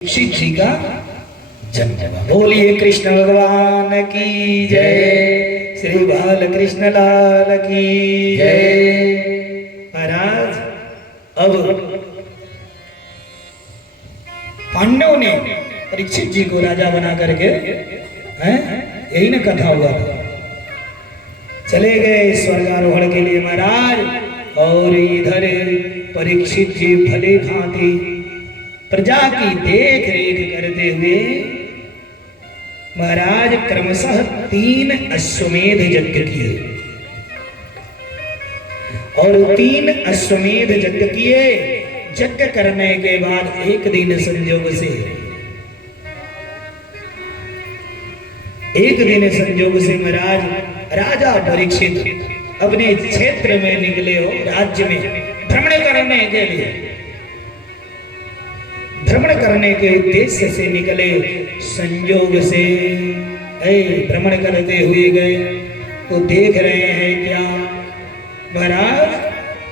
परीक्षित जी का जन्म। बोलिए कृष्ण भगवान की जय, श्री बाल कृष्ण लाल की जय। महाराज अब पांडवों ने परीक्षित जी को राजा बना करके यही ना कथा हुआ था। चले गए स्वर्गारोहण के लिए महाराज, और इधर परीक्षित जी भले भांति प्रजा की देख रेख करते हुए महाराज क्रमशः 3 अश्वमेध यज्ञ किए, और 3 अश्वमेध यज्ञ किए। यज्ञ करने के बाद एक दिन संयोग से महाराज राजा परीक्षित अपने क्षेत्र में निकले हो, राज्य में भ्रमण करने के लिए, भ्रमण करने के उद्देश्य से निकले। संयोग से भ्रमण करते हुए गए तो देख रहे हैं क्या महाराज,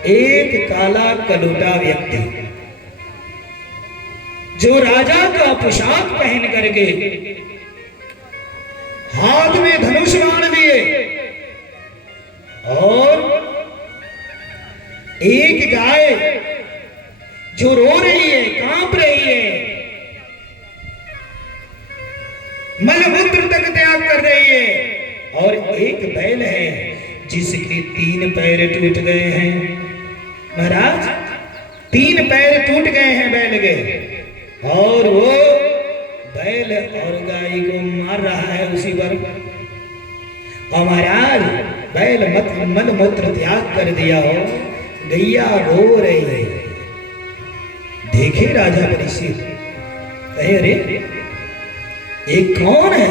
एक काला कलूटा व्यक्ति जो राजा का पोशाक पहन करके हाथ में धनुष बाण लिए और एक गाय जो रो रही है, कांप रही है, मलमूत्र तक त्याग कर रही है, और एक बैल है जिसके 3 पैर टूट गए हैं। महाराज 3 पैर टूट गए हैं बैल के, और वो बैल और गाय को मार रहा है उसी पर। और महाराज बैल मलमूत्र त्याग कर दिया हो, गैया रो रही है। देखे राजा परीक्षित, कहे अरे ये कौन है,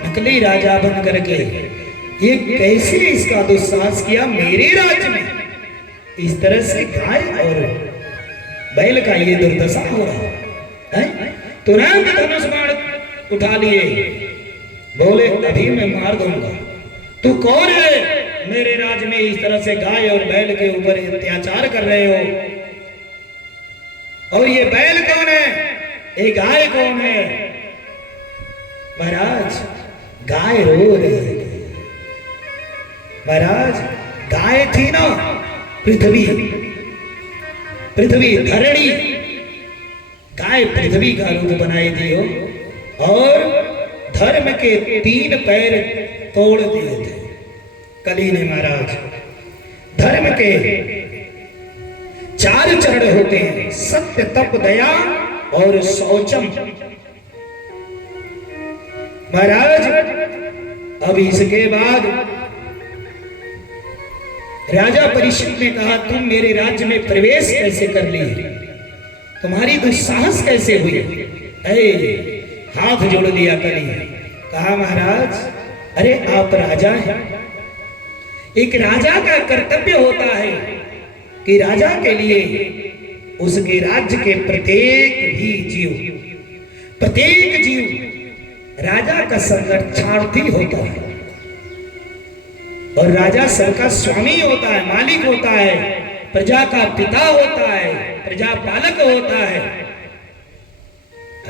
नकली राजा बन करके ये कैसे इसका दुस्साहस किया मेरे राज्य में, इस तरह से गाय और बैल का ये दुर्दशा हो रहा है। तुरंत धनुष बाण उठा लिए, बोले अभी मैं मार दूंगा। तू कौन है, मेरे राज्य में इस तरह से गाय और बैल के ऊपर अत्याचार कर रहे हो, और ये बैल कौन है, ये गाय कौन है। महाराज गाय रो रही है। महाराज गाय थी ना पृथ्वी धरणी, गाय पृथ्वी का रूप बनाई थी हो, और धर्म के 3 पैर तोड़ दिए थे कली ने। महाराज धर्म के 4 चरण होते हैं, सत्य तप दया और शौचम। महाराज अब इसके बाद राजा परीक्षित ने कहा तुम मेरे राज्य में प्रवेश कैसे कर लिए, तुम्हारी दुस्साहस कैसे हुई। हाथ जोड़ लिया कली, कहा महाराज अरे आप राजा हैं, एक राजा का कर्तव्य होता है कि राजा के लिए उसके राज्य के प्रत्येक जीव राजा का संरक्षणार्थी होता है, और राजा सबका स्वामी होता है, मालिक होता है, प्रजा का पिता होता है, प्रजा पालक होता है।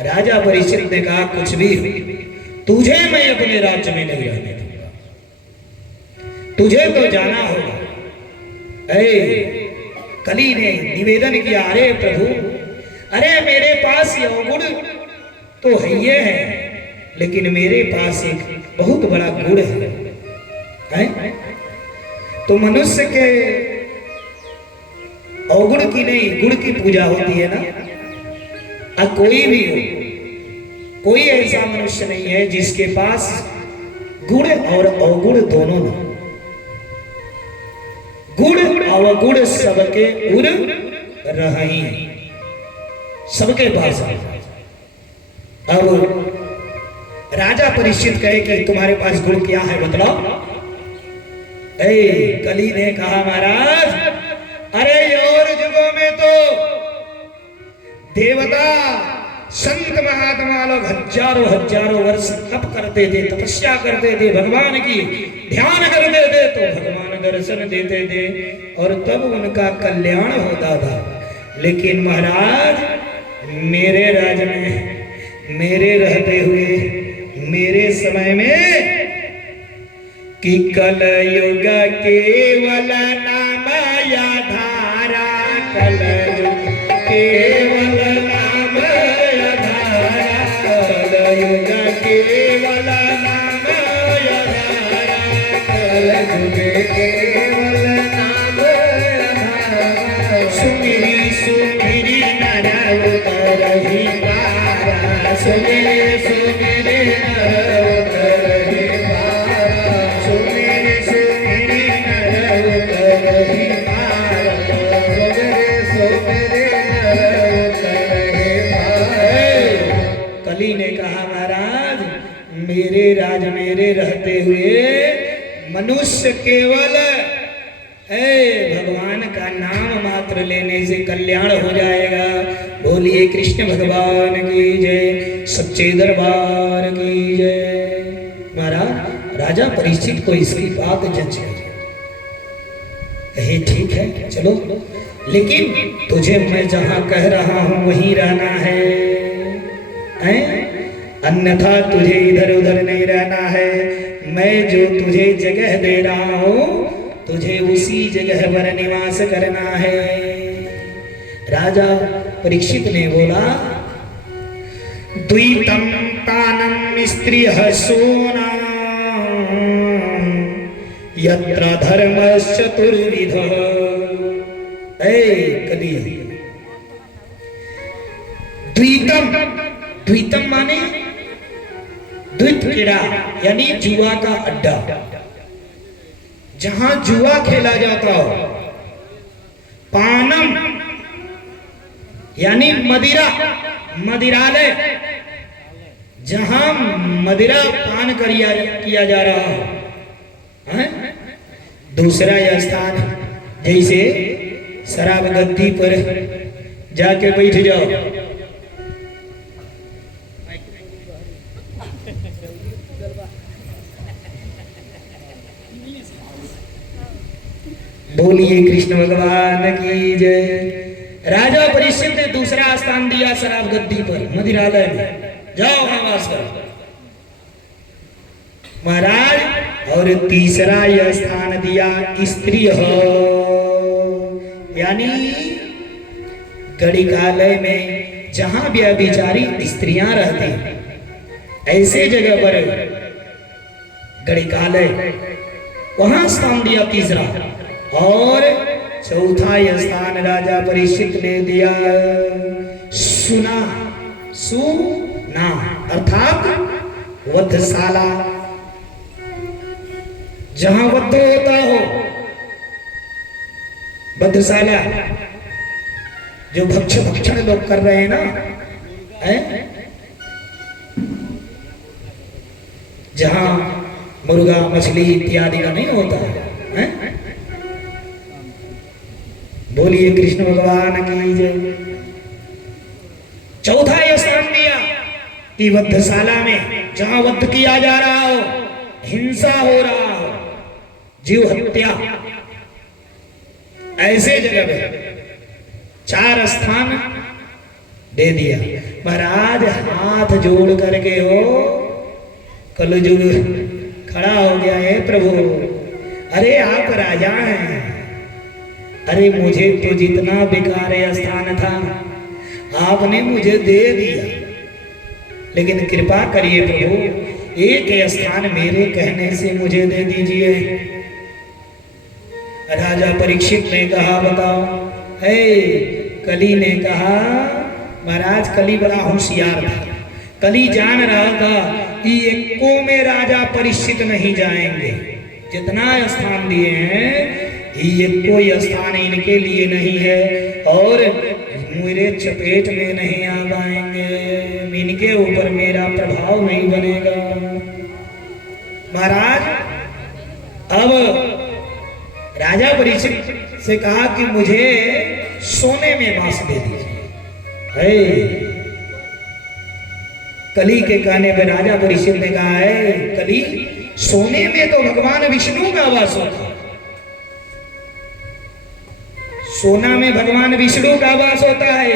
राजा परीक्षित ने कहा कुछ भी हो, तुझे मैं अपने राज्य में नहीं रहने दूंगा, तुझे तो जाना होगा। कली ने निवेदन किया, अरे प्रभु, अरे मेरे पास ये अवगुण तो है, लेकिन मेरे पास एक बहुत बड़ा गुण है। तो मनुष्य के अवगुण की नहीं, गुण की पूजा होती है ना। अब कोई भी हो, कोई ऐसा मनुष्य नहीं है जिसके पास गुण और अवगुण दोनों हो। गुण अवगुण सबके उर रही, सबके पास। अब राजा परीक्षित कहे कि तुम्हारे पास गुण क्या है बतलाओ। कली ने कहा महाराज अरे और युगों में तो देवता संत महात्मा लोग हजारों वर्ष तप करते थे, तपस्या करते थे, भगवान की ध्यान करते थे तो भगवान दर्शन देते थे और तब उनका कल्याण होता था। लेकिन महाराज मेरे राज में, मेरे रहते हुए, मेरे समय में कि कलयुग केवल नाम या धारा, कलयुग केवल नाम या धारा, कलयुग केवल नाम या धारा, कलयुग केवल नाम या धारा, सुमिरी सुमिरी नर उतरहि पारा, सुमिरी सुमिरी नर उतरहि पारा, सुमिरी सुमिरी नर उतरहि पारा, सुमिरी सुमिरी नर उतरहि पारा। कली ने कहा महाराज मेरे राज मेरे रहते हुए मनुष्य केवल भगवान का नाम मात्र लेने से कल्याण हो जाएगा। बोलिए कृष्ण भगवान की जय, सच्चे दरबार की जय। महाराज राजा परीक्षित को इसकी बात जच गई, कहे ठीक है चलो, लेकिन तुझे मैं जहां कह रहा हूं वहीं रहना है, अन्यथा तुझे इधर उधर नहीं रहना है। मैं जो तुझे जगह दे रहा हूं तुझे उसी जगह पर निवास करना है। राजा परीक्षित ने बोला द्वितम तानम स्त्रियः सोना यत्र धर्मश्चतुर्विधः। कली द्वितम, द्वितम माने द्वित क्रीड़ा यानी जुआ का अड्डा, जहां जुआ खेला जाता हो। पानम यानी मदिरा, मदिरालय, जहां मदिरा पान किया जा रहा हो। दूसरा यह स्थान जैसे शराब गद्दी पर जाके बैठ जाओ, बोलिए कृष्ण भगवान की जय। राजा परीक्षित ने दूसरा स्थान दिया शराब गद्दी पर, मदिरालय में, जाओ वहां वास करो महाराज। और तीसरा यह स्थान दिया स्त्री हो, यानी गड़िकालय में जहां व्यभिचारी स्त्रियां रहती ऐसे जगह पर गड़िकालय, वहां स्थान दिया तीसरा। और चौथा स्थान राजा परीक्षित ने दिया सुना, सुना अर्थात वधशाला, जहां वध होता हो, वधशाला जो भक्षण लोग कर रहे हैं ना, जहां मुर्गा मछली इत्यादि का नहीं होता है। बोलिए कृष्ण भगवान की जय। चौथा यह स्थान दिया कि वधशाला में जहां वध किया जा रहा हो, हिंसा हो रहा हो, जीव हत्या, ऐसे जगह पे 4 स्थान दे दिया। महाराज हाथ जोड़ करके हो, कलयुग खड़ा हो गया है प्रभु, अरे आप राजा हैं, अरे मुझे तो जितना बेकार स्थान था आपने मुझे दे दिया, लेकिन कृपा करिए प्रभु एक स्थान मेरे कहने से मुझे दे दीजिए। राजा परीक्षित ने कहा बताओ। कली ने कहा महाराज कली बड़ा होशियार था, कली जान रहा था कि एको में राजा परीक्षित नहीं जाएंगे, जितना स्थान दिए हैं ये कोई स्थान इनके लिए नहीं है और मेरे चपेट में नहीं आ पाएंगे, इनके ऊपर मेरा प्रभाव नहीं बनेगा। महाराज अब राजा परीक्षित से कहा कि मुझे सोने में वास दे दीजिए। कली के कहने पर राजा परीक्षित ने कहा है कली सोने में तो भगवान विष्णु का वास होता, सोना में भगवान विष्णु का वास होता है,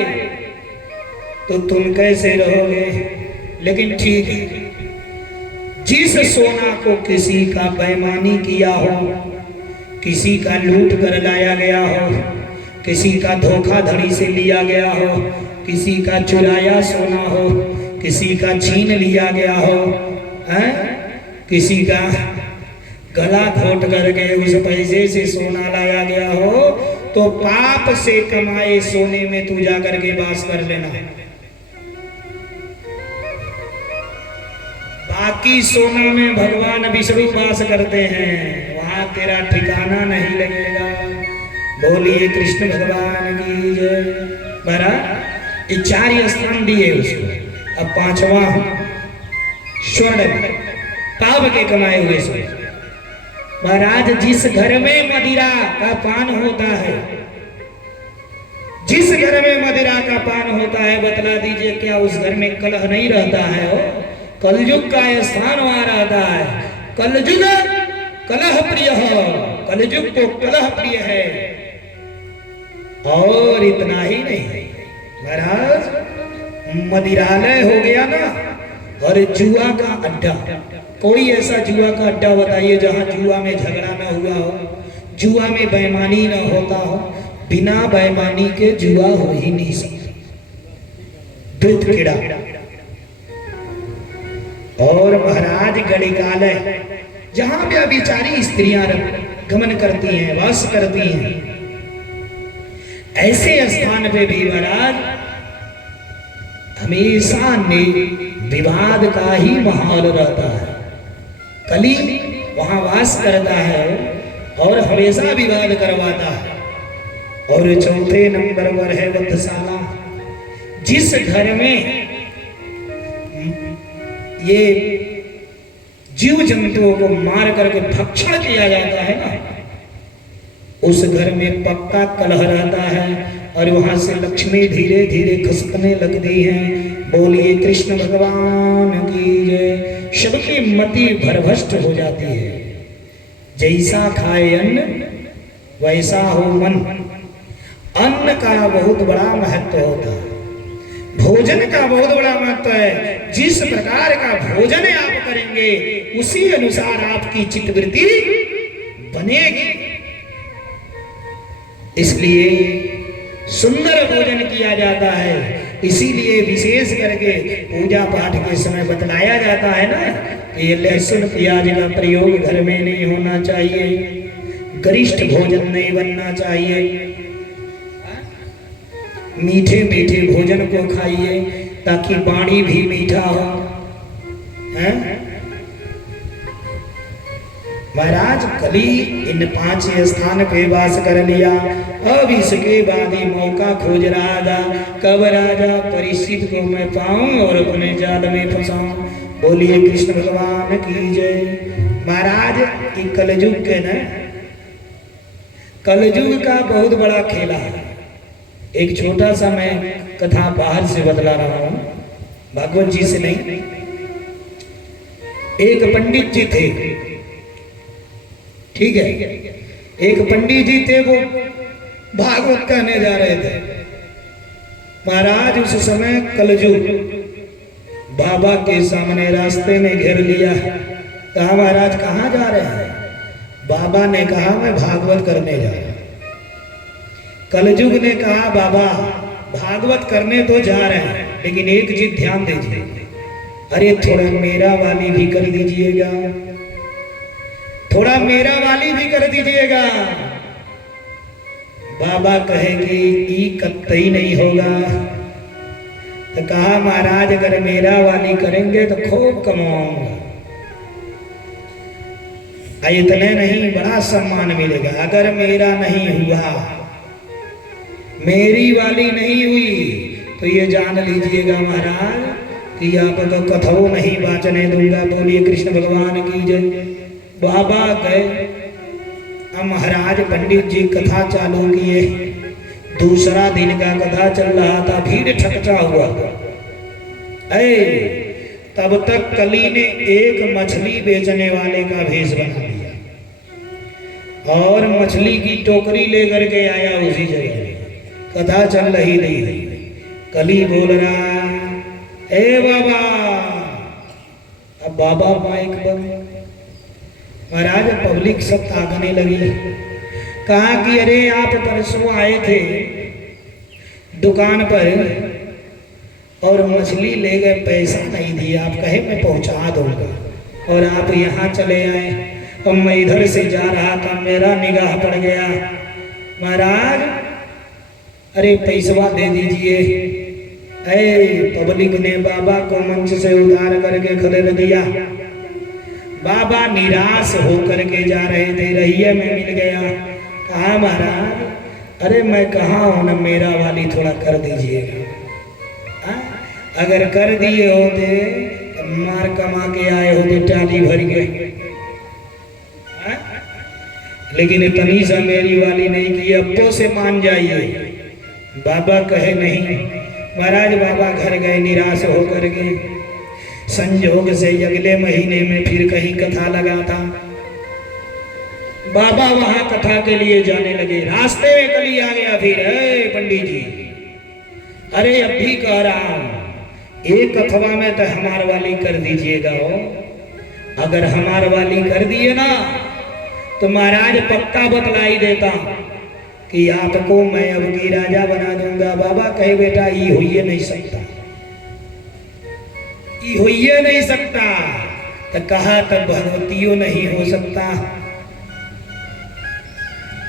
तो तुम कैसे रहोगे? लेकिन ठीक है, जिस सोना को किसी का बेईमानी किया हो, किसी का लूट कर लाया गया हो, किसी का धोखाधड़ी से लिया गया हो, किसी का चुराया सोना हो, किसी का छीन लिया गया हो, किसी का गला घोट करके उस पैसे से सोना लाया गया हो, तो पाप से कमाए सोने में तू जाकर के वास कर लेना। बाकी सोना में भगवान विष्णु वास करते हैं, वहां तेरा ठिकाना नहीं लगेगा। बोलिए कृष्ण भगवान की जय। बरा ये 4 स्थान दिए उसको, अब 5वां स्वर्ण पाप के कमाए हुए सोने। महाराज जिस घर में मदिरा का पान होता है, जिस घर में मदिरा का पान होता है, बतला दीजिए क्या उस घर में कलह नहीं रहता है? हो कलयुग का स्थान वहां रहता है। कलयुग कलह प्रिय हो, कलयुग को कलह प्रिय है। और इतना ही नहीं महाराज, मदिरालय हो गया ना, और जुआ का अड्डा। कोई ऐसा जुआ का अड्डा बताइए जहां जुआ में झगड़ा ना हुआ हो, जुआ में बेईमानी ना होता हो। बिना बेईमानी के जुआ हो ही नहीं सकता। दूध कीड़ा। और महाराज गणिकालय, जहां भी अभिचारी स्त्रियां गमन करती हैं, वास करती हैं, ऐसे स्थान पे भी महाराज हमेशा विवाद का ही माहौल रहता है। कली वहां वास करता है और हमेशा विवाद करवाता है। और चौथे नंबर पर है वधशाला। जिस घर में ये जीव जंतुओं को मार करके भक्षण किया जाता है ना, उस घर में पक्का कलह रहता है और वहां से लक्ष्मी धीरे धीरे खसकने लगती है। बोलिए कृष्ण भगवान की जय। सबकी मति भरभष्ट हो जाती है। जैसा खाए अन्न वैसा हो मन। अन्न का बहुत बड़ा महत्व होता है, भोजन का बहुत बड़ा महत्व है। जिस प्रकार का भोजन आप करेंगे उसी अनुसार आपकी चित्तवृत्ति बनेगी। इसलिए सुंदर भोजन किया जाता है। इसीलिए विशेष करके पूजा पाठ के समय बतलाया जाता है ना कि ये लहसुन प्याज का प्रयोग घर में नहीं होना चाहिए, गरिष्ठ भोजन नहीं बनना चाहिए। मीठे मीठे भोजन को खाइए ताकि वाणी भी मीठा हो। महाराज कली इन 5 स्थान पे वास कर लिया। अब इसके बाद ही मौका खोज रहा था, कब राजा परीक्षित को मैं पाऊं और अपने जाल में फंसाऊं। बोलिए कृष्ण भगवान की जय। महाराज ये कलयुग के न, कलयुग का बहुत बड़ा खेला है। एक छोटा सा मैं कथा बाहर से बतला रहा हूं, भगवत जी से नहीं। एक पंडित जी थे, ठीक है, एक पंडित जी थे, वो भागवत कहने जा रहे थे। महाराज उस समय कलयुग बाबा के सामने रास्ते में घेर लिया। कहा महाराज कहाँ जा रहे हैं? बाबा ने कहा मैं भागवत करने जा रहा हूं। कलयुग ने कहा बाबा भागवत करने तो जा रहे हैं, लेकिन एक चीज ध्यान दीजिए, अरे थोड़ा मेरा वाली भी कर दीजिएगा, थोड़ा मेरा वाली भी कर दीजिएगा। बाबा कहेगी ई कतई नहीं होगा। तो कहा महाराज अगर मेरा वाली करेंगे तो खूब कमाऊंगा, इतने नहीं बड़ा सम्मान मिलेगा। अगर मेरा नहीं हुआ, मेरी वाली नहीं हुई, तो ये जान लीजिएगा महाराज कि आपको कथो नहीं बाचने दूंगा। बोलिए कृष्ण भगवान की जय। बाबा गए। अब महाराज पंडित जी कथा चालू किए। दूसरा दिन का कथा चल रहा था, भीड़ ठकचा हुआ। तब तक कली ने एक मछली बेचने वाले का भेष बना लिया और मछली की टोकरी लेकर के आया उसी जगह। कथा चल रही थी, कली बोल रहा ए बाबा। अब बाबा माइक बंद। महाराज पब्लिक सब ताकने लगी। कहा कि अरे आप परसों आए थे दुकान पर और मछली ले गए, पैसा नहीं दिया। आप कहे मैं पहुंचा दूंगा और आप यहाँ चले आए। और मैं इधर से जा रहा था, मेरा निगाह पड़ गया। महाराज अरे पैसवा दे दीजिए। पब्लिक ने बाबा को मंच से उतार करके खदेड़ दिया। बाबा निराश होकर के जा रहे थे, रहिए में मिल गया। कहा महाराज अरे मैं कहाँ हूं ना, मेरा वाली थोड़ा कर दीजिएगा। अगर कर दिए होते तो मार कमा के आए होते टाली भर के। लेकिन इतनी सा मेरी वाली नहीं की, अब्बो से मान जाइए। बाबा कहे नहीं। महाराज बाबा घर गए निराश होकर के। संजोग से अगले महीने में फिर कहीं कथा लगा था। बाबा वहां कथा के लिए जाने लगे। रास्ते में कली आ गया फिर, पंडित जी अरे अब भी कह रहा हूं एक अथवा में तो हमार वाली कर दीजिएगा हो। अगर हमार वाली कर दिए ना तो महाराज पक्का बतलाई देता कि आपको मैं अब की राजा बना दूंगा। बाबा कहे बेटा ये होइए नहीं सकता, ये होइए नहीं सकता। तो कहा तब भगवतियों नहीं हो सकता।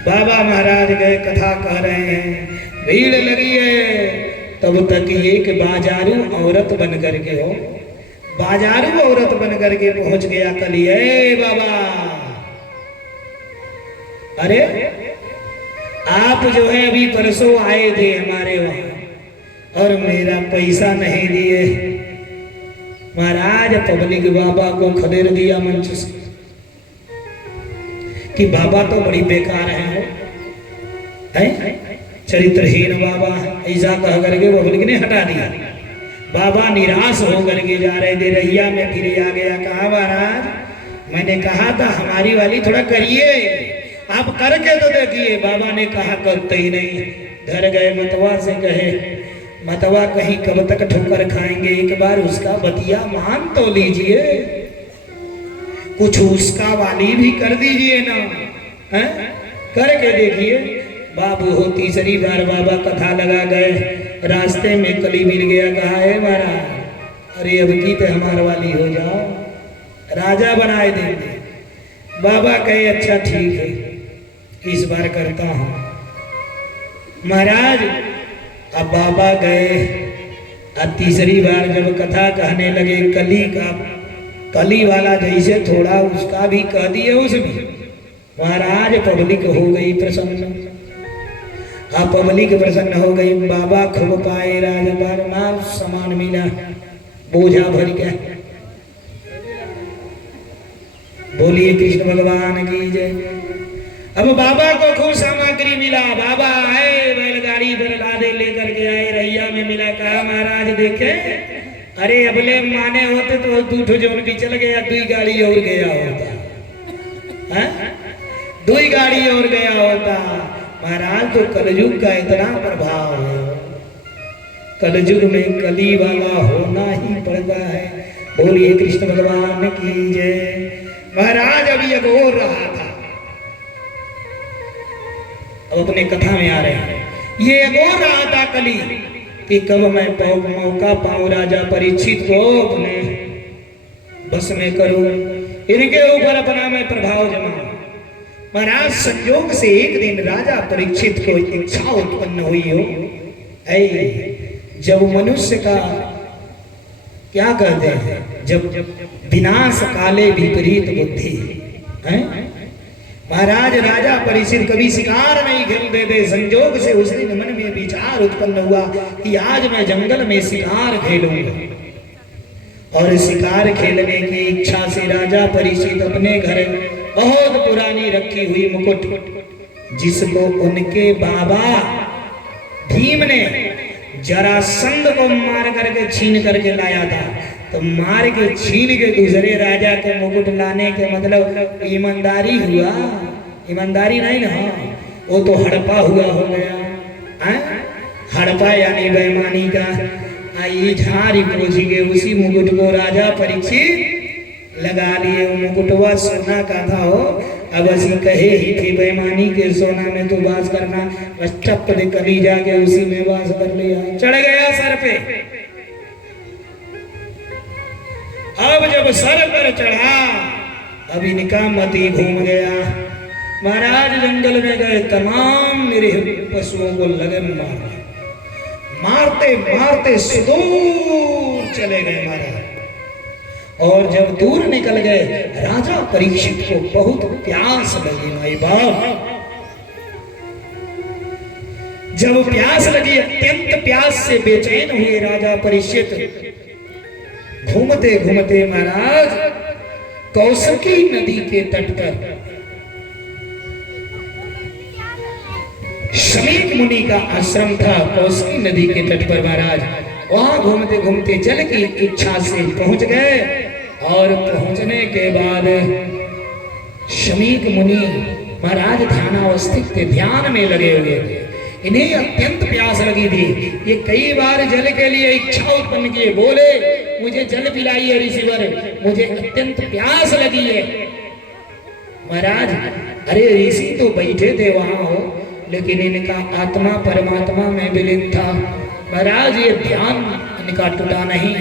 बाबा महाराज गए, कथा कह रहे हैं, भीड़ लगी है। तब तक एक बाजारू औरत बन करके हो, बाजारू औरत बन करके पहुंच गया कली। बाबा अरे आप जो है अभी परसों आए थे हमारे वहां और मेरा पैसा नहीं दिए। महाराज पब्लिक बाबा को खदेड़ दिया मंच से कि बाबा तो बड़ी बेकार है, चरित्रहीन बाबा है। ऐसा कह करके पब्लिक ने हटा दिया। बाबा निराश होकर के जा रहे थे, रैया में फिर आ गया। कहा महाराज मैंने कहा था हमारी वाली थोड़ा करिए, आप करके तो देखिए। बाबा ने कहा करते ही नहीं। घर गए मतवा से कहे मतवा कहीं कब तक ठोकर खाएंगे, एक बार उसका बतिया मान तो लीजिए, कुछ उसका वाली भी कर दीजिए ना, है? करके देखिए। बाबू हो तीसरी बार बाबा कथा लगा गए। रास्ते में कली मिल गया। कहा है महाराज अरे अब की तो हमार वाली हो जाओ, राजा बनाए देंगे। बाबा कहे अच्छा ठीक है इस बार करता हूं। महाराज अब बाबा गए। अब तीसरी बार जब कथा कहने लगे, कली वाला जैसे थोड़ा उसका भी कह दिए उसमें। महाराज पब्लिक हो गई प्रसन्न। अब पब्लिक प्रसन्न हो गई। बाबा खूब पाए, राजबार माल सामान मिला, बोझा भर गया। बोलिए कृष्ण भगवान की जय। अब बाबा को खूब सामग्री मिला। बाबा आए, बैलगाड़ी पर लादे लेकर के आए, रैया में मिला। कहा महाराज देखे अरे अबले माने होते तो दूठो जोन भी चल गया, दुई गाड़ी और गया होता, दुई गाड़ी और गया होता। महाराज तो कलयुग का इतना प्रभाव है, कलयुग में कली वाला होना ही पड़ता है। बोलिए कृष्ण भगवान की जय। महाराज अभी अघोर रहा था, अब अपने कथा में आ रहे हैं। ये अघोर रहा था कली कि कब मैं मौका पाऊं राजा परीक्षित को अपने बस में करूं, इनके ऊपर अपना मैं प्रभाव जमाऊं। महाराज संयोग से एक दिन राजा परीक्षित को इच्छा उत्पन्न हुई हो। जब मनुष्य का क्या कहते हैं, जब विनाश काले विपरीत बुद्धि है। महाराज राजा परीक्षित कभी शिकार नहीं खेलते थे। संजोग से उस दिन मन में विचार उत्पन्न हुआ कि आज मैं जंगल में शिकार खेलूंगा। और शिकार खेलने की इच्छा से राजा परीक्षित अपने घर बहुत पुरानी रखी हुई मुकुट, जिसको उनके बाबा भीम ने जरासंध को मार करके छीन करके लाया था। तो मार के छीन के दूसरे राजा के मुकुट लाने के मतलब ईमानदारी हुआ, ईमानदारी नहीं ना, वो तो हड़पा हुआ हो गया। हड़पा यानी बेईमानी का। आई झारी पोछी के उसी मुकुट को राजा परीक्षित लगा लिए। वो मुकुटवा सोना का था हो। अब असी कहे ही थे बेईमानी के सोना में तो वास करना, बस चप दे कली जाके उसी में वास कर लिया, चढ़ गया सर पे। अब जब सर पर चढ़ा अब इनका मती घूम गया। महाराज जंगल में गए, तमाम निरीह पशुओं को लगे मारना, मारते मारते सुदूर चले गए महाराज। और जब दूर निकल गए राजा परीक्षित को बहुत प्यास लगी। माई बाप जब प्यास लगी, अत्यंत प्यास से बेचैन हुए राजा परीक्षित, घूमते घूमते महाराज कौशिकी नदी के तट पर शमीक मुनि का आश्रम था। कौशिकी नदी के तट पर महाराज वहां घूमते घूमते जल की इच्छा से पहुंच गए। और पहुंचने के बाद शमीक मुनि महाराज ध्यानावस्थित थे, ध्यान में लगे हुए थे। इन्हें अत्यंत प्यास लगी थी। ये कई बार जल के लिए इच्छा उत्पन्न किए, बोले मुझे जल पिलाइए ऋषिवर, मुझे अत्यंत प्यास लगी है। महाराज अरे ऋषि तो बैठे थे वहां हो, लेकिन इनका आत्मा परमात्मा में विलीन था। महाराज ये ध्यान इनका टूटा नहीं,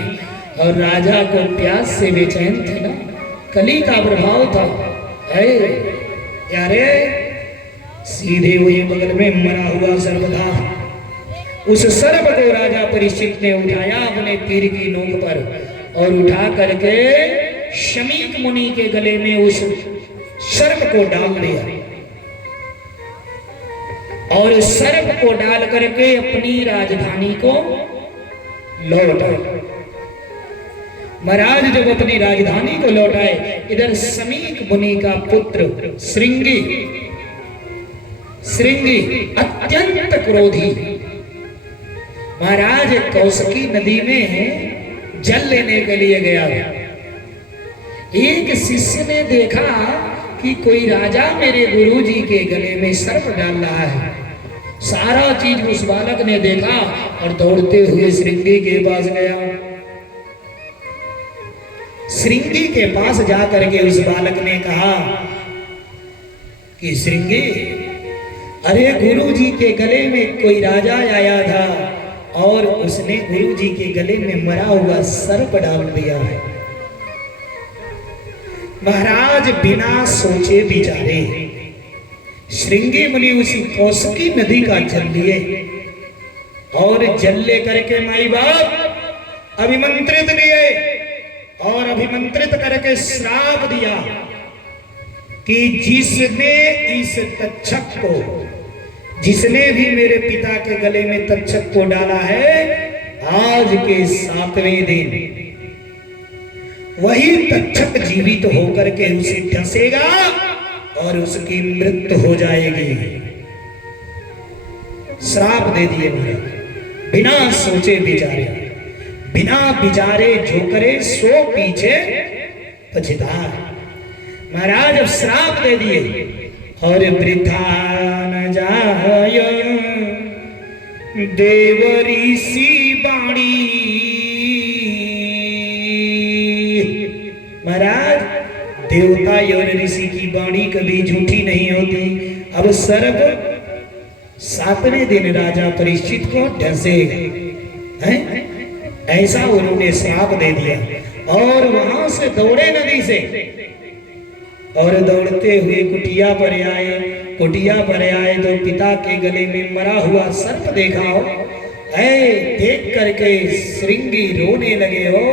और राजा को प्यास से बेचैन थे ना, कली का प्रभाव था। यारे सीधे वही बगल में मरा हुआ सर्प था। उस सर्प को राजा परीक्षित ने उठाया अपने तीर की नोक पर और उठा करके शमीक मुनि के गले में उस सर्प को डाल दिया। और सर्प को डाल करके अपनी राजधानी को लौटाया। महाराज जब अपनी राजधानी को लौटाए, इधर शमीक मुनि का पुत्र श्रृंगी अत्यंत क्रोधी महाराज कौशिकी नदी में जल लेने के लिए गया। एक शिष्य ने देखा कि कोई राजा मेरे गुरुजी के गले में सर्प डाल रहा है। सारा चीज उस बालक ने देखा और दौड़ते हुए श्रृंगी के पास गया। श्रृंगी के पास जाकर के उस बालक ने कहा कि श्रृंगी, अरे गुरुजी के गले में कोई राजा आया था और उसने गुरुजी के गले में मरा हुआ सर्प डाल दिया है। महाराज बिना सोचे विचारे श्रृंगी मुनि उसी कौशिकी नदी का जल लिए और जल ले करके माई बाप अभिमंत्रित किए और अभिमंत्रित करके श्राप दिया कि जिसने इस तक्षक को, जिसने भी मेरे पिता के गले में तक्षक को डाला है, आज के 7वें दिन वही तक्षक जीवित होकर के उसे डसेगा और उसकी मृत्यु हो जाएगी। श्राप दे दिए महाराज बिना सोचे विचारे। बिना विचारे जो करे सो पीछे पछताए। महाराज अब श्राप दे दिए और वृथा न जाय देव ऋषि बाणी। महाराज देवता और ऋषि की वाणी कभी झूठी नहीं होती। अब सर्प 7वें दिन राजा परीक्षित को डसेगा, ऐसा उन्होंने श्राप दे दिया। और वहां से दौड़े नदी से और दौड़ते हुए कुटिया पर आए। कुटिया पर आए तो पिता के गले में मरा हुआ सर्प देखा हो। देख करके श्रृंगी रोने लगे हो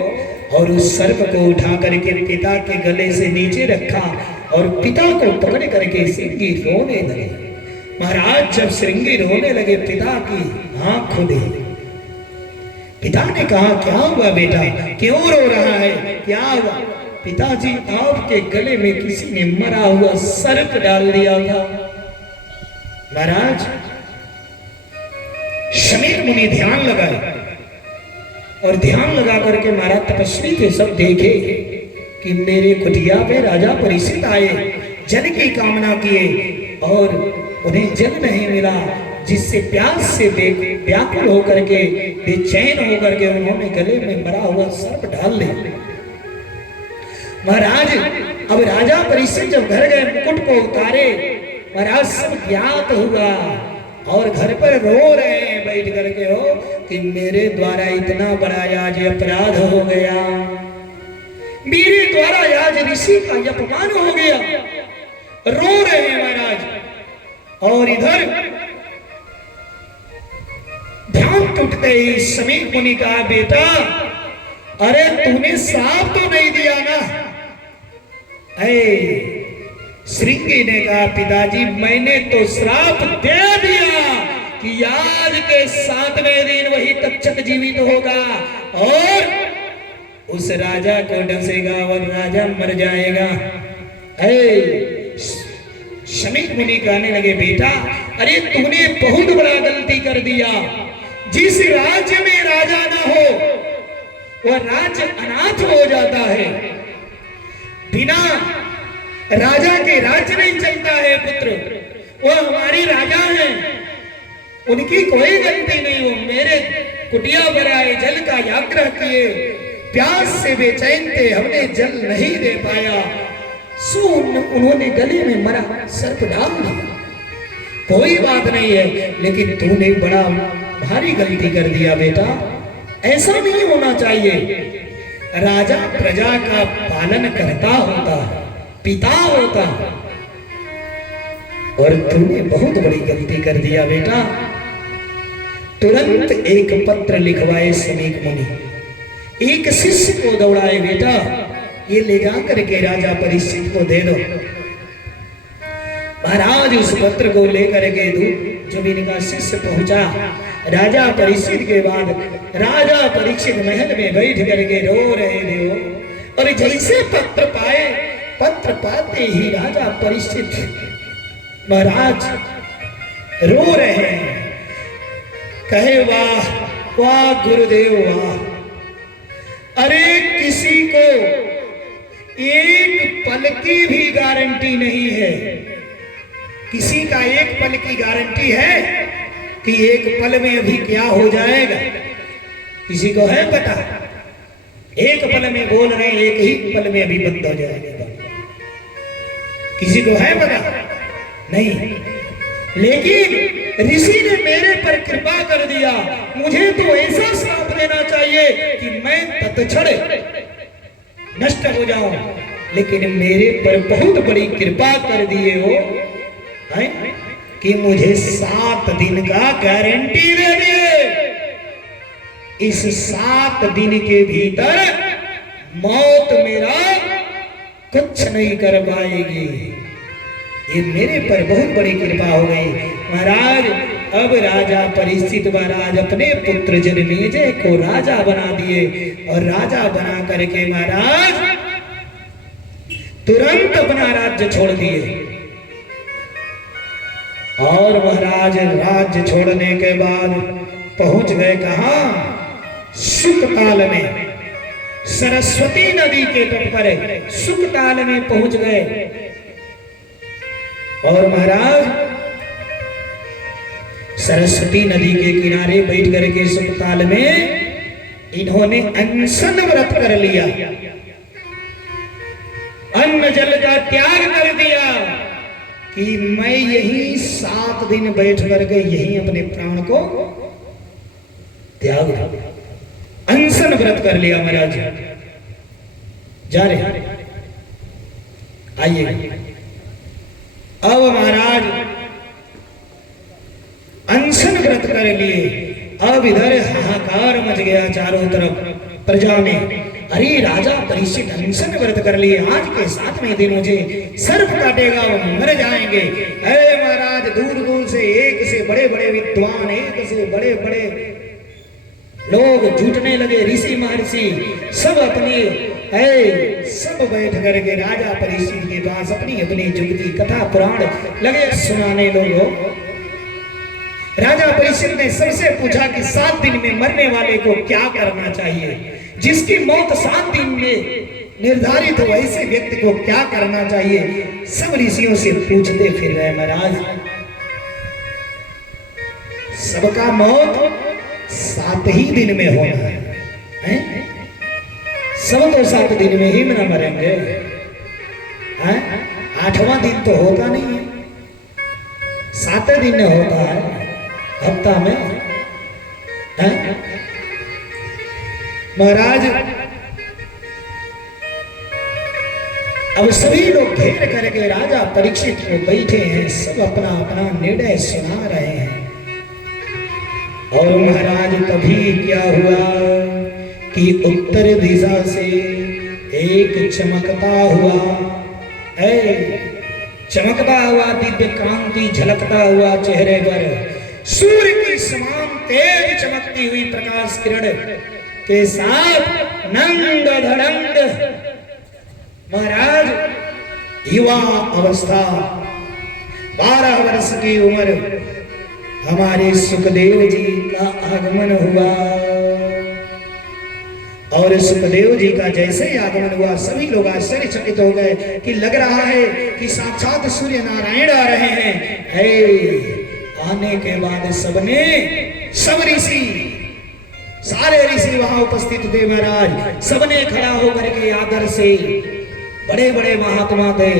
और उस सर्प को उठा करके पिता के गले से नीचे रखा और पिता को पकड़ करके श्रृंगी रोने लगे। महाराज जब श्रृंगी रोने लगे पिता की आंख खुली। पिता ने कहा क्या हुआ बेटा, क्यों रो रहा है, क्या हुआ? पिताजी आपके गले में किसी ने मरा हुआ सर्प डाल दिया था। महाराज शमीक मुनि ध्यान लगाए और ध्यान लगा करके महाराज तपस्वी थे, सब देखे कि मेरे कुटिया पे राजा परीक्षित आए, जल की कामना किए और उन्हें जल नहीं मिला। जिससे प्यास से व्याकुल होकर के बेचैन होकर के उन्होंने गले में मरा हुआ सर्प डाल लिया। महाराज अब राजा परीक्षित जब घर गए, मुकुट को उतारे, महाराज सब ज्ञात हुआ और घर पर रो रहे हैं बैठ करके हो कि मेरे द्वारा इतना बड़ा आज अपराध हो गया, मेरे द्वारा आज ऋषि का अपमान हो गया, रो रहे हैं महाराज। और इधर ध्यान टूटते ही समीक मुनि का बेटा, अरे तूने साफ तो नहीं दिया ना? श्रृंगी ने कहा पिताजी मैंने तो श्राप दे दिया कि आज के 7वें दिन वही तक्षक जीवित होगा और उस राजा को डसेगा और राजा मर जाएगा। समीक मुनि कहने लगे बेटा अरे तूने बहुत बड़ा गलती कर दिया। जिस राज्य में राजा ना हो वह राज्य अनाथ हो जाता है। बिना राजा के राज्य नहीं चलता है पुत्र। वह हमारे राजा हैं, उनकी कोई गलती नहीं। वो मेरे कुटिया पर आए, जल का आग्रह किए, प्यास से बेचैन थे, हमने जल नहीं दे पाया, सो उन्होंने गले में मरा सर्प डाल दिया। कोई बात नहीं है, लेकिन तूने बड़ा भारी गलती कर दिया बेटा, ऐसा नहीं होना चाहिए। राजा प्रजा का पालन करता होता, पिता होता, और तूने बहुत बड़ी गलती कर दिया बेटा। तुरंत एक पत्र लिखवाए समीक मुनि, एक शिष्य को दौड़ाए बेटा ये ले जाकर के राजा परीक्षित को दे दो। महाराज उस पत्र को लेकर के दूत जमीन का शिष्य पहुंचा राजा परीक्षित के बाद। राजा परीक्षित महल में बैठ करके रो रहे थे और जैसे पत्र पाए, पत्र पाते ही राजा परीक्षित महाराज रो रहे हैं, कहे वाह वाह गुरुदेव वाह, अरे किसी को एक पल की भी गारंटी नहीं है। किसी का एक पल की गारंटी है कि एक पल में अभी क्या हो जाएगा, किसी को है पता? एक पल में बोल रहे हैं, एक ही पल में अभी बंद हो जाएगा, किसी को है पता? नहीं। लेकिन ऋषि ने मेरे पर कृपा कर दिया, मुझे तो ऐसा श्राप देना चाहिए कि मैं तत्क्षण नष्ट हो जाऊं, लेकिन मेरे पर बहुत बड़ी कृपा कर दिए हो है? कि मुझे 7 दिन का गारंटी दे दिए। इस 7 दिन के भीतर मौत मेरा कुछ नहीं कर पाएगी। ये मेरे पर बहुत बड़ी कृपा हो गई। महाराज अब राजा परीक्षित महाराज अपने पुत्र जनमेजय को राजा बना दिए और राजा बना करके महाराज तुरंत अपना राज्य छोड़ दिए। और महाराज राज्य छोड़ने के बाद पहुंच गए कहां? सुकताल में, सरस्वती नदी के तट पर सुकताल में पहुंच गए। और महाराज सरस्वती नदी के किनारे बैठ करके सुकताल में इन्होंने अनशन व्रत कर लिया, अन्न जल का त्याग कर दिया कि मैं यही 7 दिन बैठ करके यही अपने प्राण को त्याग, अनशन व्रत कर लिया। महाराज जा रहे, आइए। अब महाराज अनशन व्रत कर लिए। अब इधर हाहाकार मच गया चारों तरफ प्रजा में। अरे राजा परीक्षित अनशन व्रत कर लिए, आज के 7वें दिन मुझे सर्प काटेगा, वो मर जाएंगे। अरे महाराज दूर दूर से एक से बड़े बड़े विद्वान, एक से बड़े बड़े लोग जुटने लगे, ऋषि महर्षि सब अपने सब बैठ करके राजा परीक्षित के पास अपनी अपनी जुगती कथा पुराण लगे सुनाने। लोगों राजा परीक्षित ने सबसे पूछा कि 7 दिन में मरने वाले को क्या करना चाहिए, जिसकी मौत 7 दिन में निर्धारित हो ऐसे व्यक्ति को क्या करना चाहिए। सब ऋषियों से पूछते फिर रहे। महाराज सबका मौत 7 ही दिन में होना है? सब तो 7 दिन में ही ना मरेंगे हैं? 8वां दिन तो होता नहीं है, 7 दिन होता है हफ्ता में हैं? महाराज अब सभी लोग घेर करके राजा परीक्षित को बैठे हैं, सब अपना अपना निर्णय सुना रहे हैं। और महाराज तभी क्या हुआ कि उत्तर दिशा से एक चमकता हुआ चमकता हुआ दिव्य कांति झलकता हुआ चेहरे पर सूर्य की समान तेज चमकती हुई प्रकाश किरण के साथ नंद धड़ंग महाराज युवा अवस्था 12 वर्ष की उम्र हमारे सुखदेव जी का आगमन हुआ। और सुखदेव जी का जैसे ही आगमन हुआ सभी लोग आश्चर्यचकित हो गए कि लग रहा है कि साक्षात सूर्य नारायण आ रहे हैं। आने के बाद सबने सब ऋषि सारे ऋषि वहां उपस्थित थे महाराज, सबने खड़ा होकर के आदर से बड़े बड़े महात्मा थे,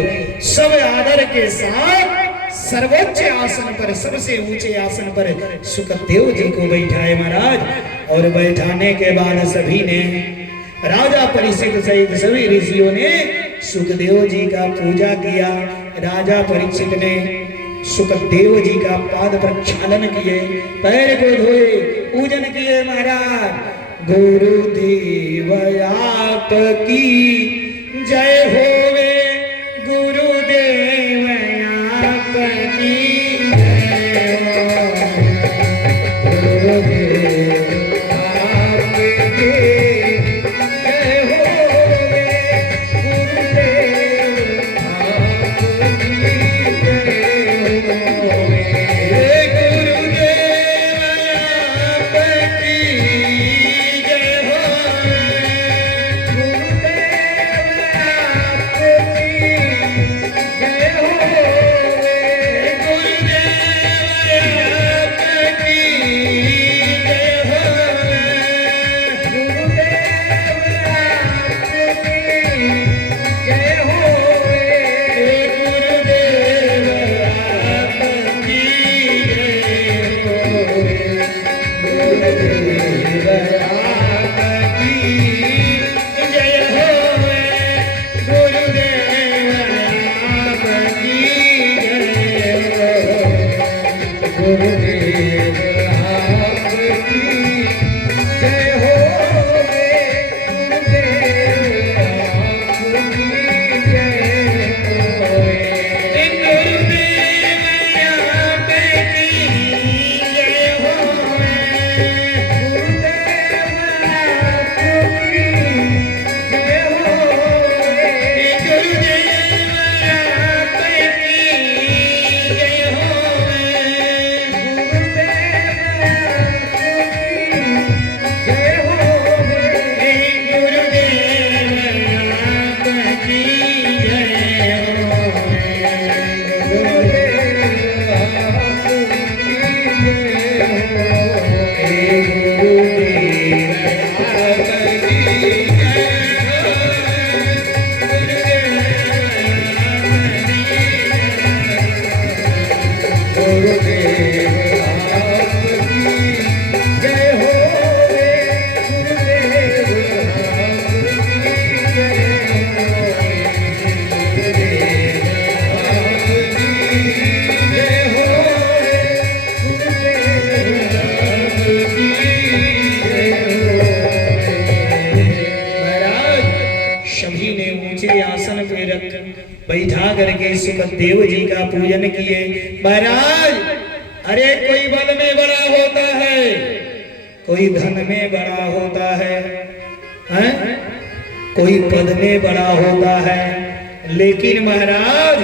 सब आदर के साथ सर्वोच्च आसन पर सबसे ऊंचे आसन पर सुखदेव जी को बैठाए महाराज। और बैठाने के बाद सभी ने राजा परीक्षित सहित सभी ऋषियों ने सुखदेव जी का पूजा किया। राजा परीक्षित ने सुखदेव जी का पाद प्रक्षालन किए, पैर को धोए, पूजन किए महाराज। गुरुदेव आपकी जय होवे, गुरुदेव आपकी जय हो, गुरुदेव आपकी जय होवे, गुरुदेव आपकी जय होवे, गुरुदेव आपकी जय होवे, बैठा करके सुखदेव जी का पूजन किए। महाराज अरे कोई बल में बड़ा होता है, कोई धन में बड़ा होता है, कोई पद में बड़ा होता है, लेकिन महाराज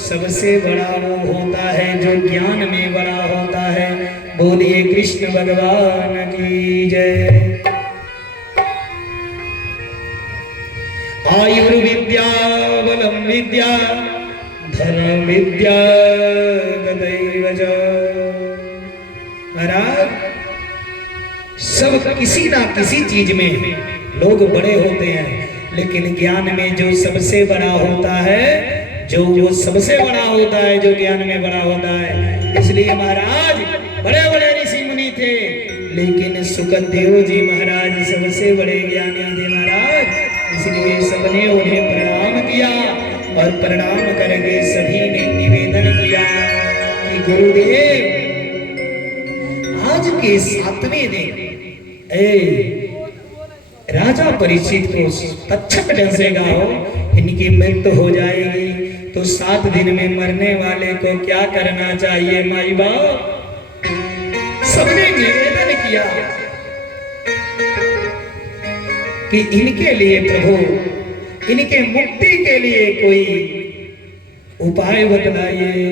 सबसे बड़ा वो होता है जो ज्ञान में बड़ा होता है। बोलिए कृष्ण भगवान की जय। आयुर्विद्या बलम विद्या धन विद्या गदैव च। महाराज सब किसी ना किसी चीज में लोग बड़े होते हैं, लेकिन ज्ञान में जो सबसे बड़ा होता है, जो वो सबसे बड़ा होता है, जो ज्ञान में बड़ा होता है। इसलिए महाराज बड़े बड़े ऋषि मुनि थे, लेकिन सुखदेव जी महाराज सबसे बड़े ज्ञानी थे महाराज। इसलिए सबने उन्हें प्रणाम किया और प्रणाम करके सभी ने निवेदन किया कि गुरुदेव आज के 7वें दिन राजा परीक्षित को तक्षक डसेगा हो, इनकी मृत्यु हो जाएगी, तो 7 दिन में मरने वाले को क्या करना चाहिए माई बाप। सबने निवेदन किया कि इनके लिए प्रभु, इनके मुक्ति के लिए कोई उपाय बतलाइए।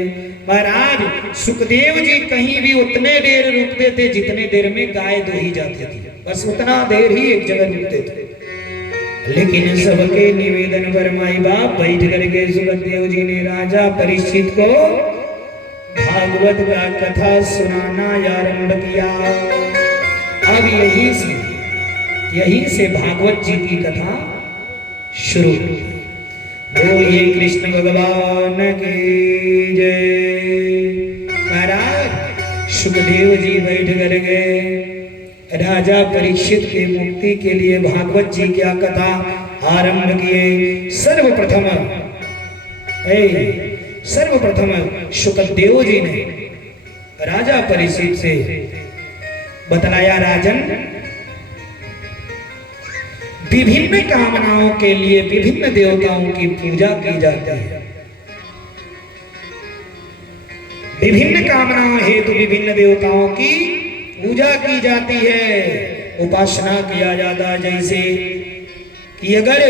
महाराज सुखदेव जी कहीं भी उतने देर रुकते थे जितने देर में गाय दोही जाती थी, बस उतना देर ही एक जगह रुकते थे। लेकिन सबके निवेदन पर माई बाप बैठ करके सुखदेव जी ने राजा परीक्षित को भागवत का कथा सुनाना आरंभ किया। अब यहीं से भागवत जी की कथा शुरू हुई। बोलिए कृष्ण भगवान की जय। महाराज सुखदेव जी बैठ कर गए, राजा परीक्षित के मुक्ति के लिए भागवत जी क्या कथा आरंभ किए। सर्वप्रथम सुखदेव जी ने राजा परीक्षित से बतलाया, राजन विभिन्न कामनाओं के लिए विभिन्न देवताओं की पूजा की जाती है। विभिन्न कामनाओं हेतु विभिन्न देवताओं की पूजा की जाती है, उपासना किया जाता है। जैसे कि अगर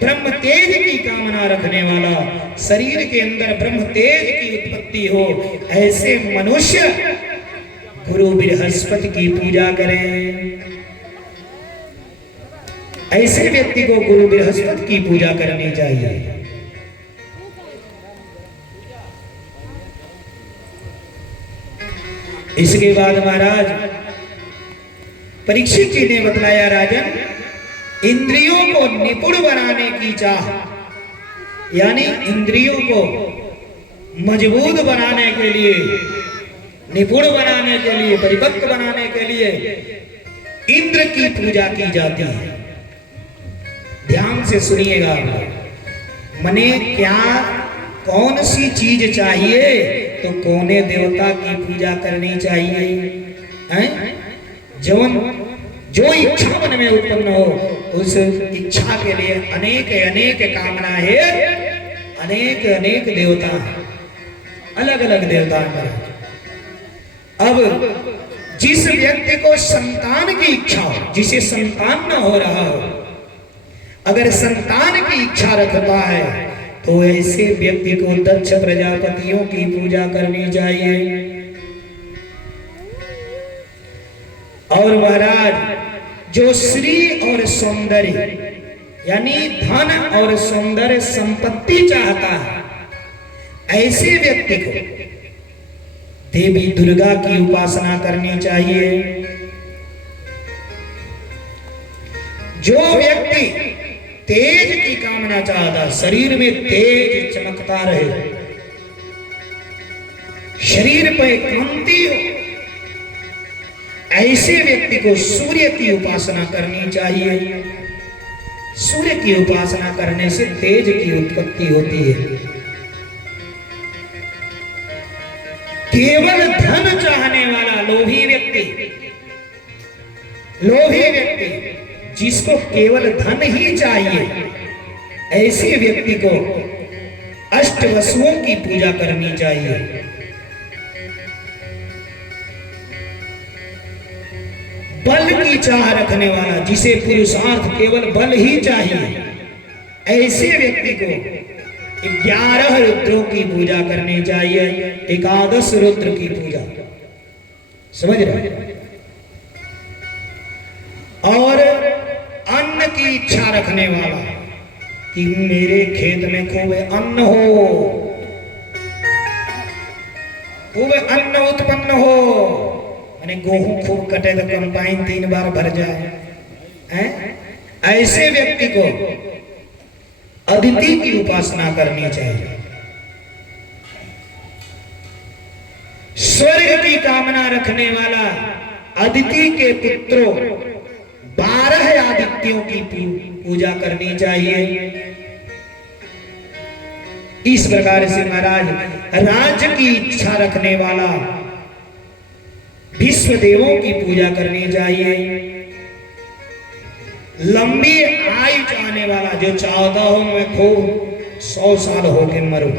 ब्रह्म तेज की कामना रखने वाला, शरीर के अंदर ब्रह्म तेज की उत्पत्ति हो, ऐसे मनुष्य गुरु बृहस्पति की पूजा करें। ऐसे व्यक्ति को गुरु बृहस्पति की पूजा करनी चाहिए। इसके बाद महाराज परीक्षित जी ने बतलाया, राजन इंद्रियों को निपुण बनाने की चाह, यानी इंद्रियों को मजबूत बनाने के लिए, निपुण बनाने के लिए, परिपक्व बनाने के लिए इंद्र की पूजा की जाती है। ध्यान से सुनिएगा, मने क्या कौन सी चीज चाहिए तो कौने देवता की पूजा करनी चाहिए हैं? जो इच्छा मन में उत्पन्न हो, उस इच्छा के लिए अनेक अनेक कामना है, अनेक अनेक देवता, अलग अलग देवता हैं। अब जिस व्यक्ति को संतान की इच्छा हो, जिसे संतान न हो रहा हो, अगर संतान की इच्छा रखता है तो ऐसे व्यक्ति को दक्ष प्रजापतियों की पूजा करनी चाहिए। और महाराज जो श्री और सौंदर्य, यानी धन और सौंदर्य संपत्ति चाहता है, ऐसे व्यक्ति को देवी दुर्गा की उपासना करनी चाहिए। जो व्यक्ति तेज की कामना चाहता, शरीर में तेज चमकता रहे, शरीर पर कांति हो, ऐसे व्यक्ति को सूर्य की उपासना करनी चाहिए। सूर्य की उपासना करने से तेज की उत्पत्ति होती है। केवल धन चाहने वाला लोभी व्यक्ति जिसको केवल धन ही चाहिए, ऐसे व्यक्ति को अष्टवसुओं की पूजा करनी चाहिए। बल की चाह रखने वाला, जिसे पुरुषार्थ केवल बल ही चाहिए, ऐसे व्यक्ति को 11 रुद्रों की पूजा करनी चाहिए। 11 रुद्र की पूजा, समझ रहे? और अन्न की इच्छा रखने वाला कि मेरे खेत में खूब अन्न हो, खूब अन्न उत्पन्न हो, यानी गेहूं खूब कटे तो कंपाइन 3 बार भर जाए हैं? ऐसे व्यक्ति को अदिति की उपासना करनी चाहिए। स्वर्ग की कामना रखने वाला अदिति के पुत्रों 12 आदित्यों की पूजा करनी चाहिए। इस प्रकार से महाराज राज्य की इच्छा रखने वाला विश्व देवों की पूजा करनी चाहिए। लंबी आयु चाहने वाला जो चाहता हो मैं खूब 100 साल होके मरूं,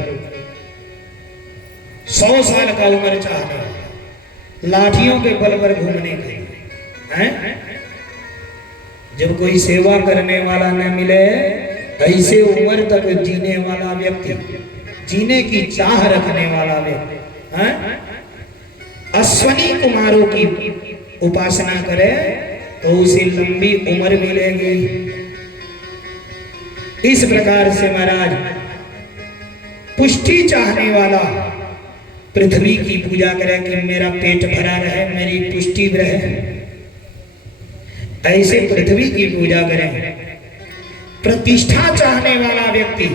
100 साल का उम्र चाहने वाला, लाठियों के बल पर घूमने के लिए हैं? जब कोई सेवा करने वाला न मिले, ऐसे उम्र तक जीने वाला व्यक्ति, जीने की चाह रखने वाला व्यक्ति हैं? अश्वनी कुमारों की उपासना करे तो उसे लंबी उम्र मिलेगी। इस प्रकार से महाराज पुष्टि चाहने वाला पृथ्वी की पूजा करे कि मेरा पेट भरा रहे, मेरी पुष्टि रहे, ऐसे पृथ्वी की पूजा करें। प्रतिष्ठा चाहने वाला व्यक्ति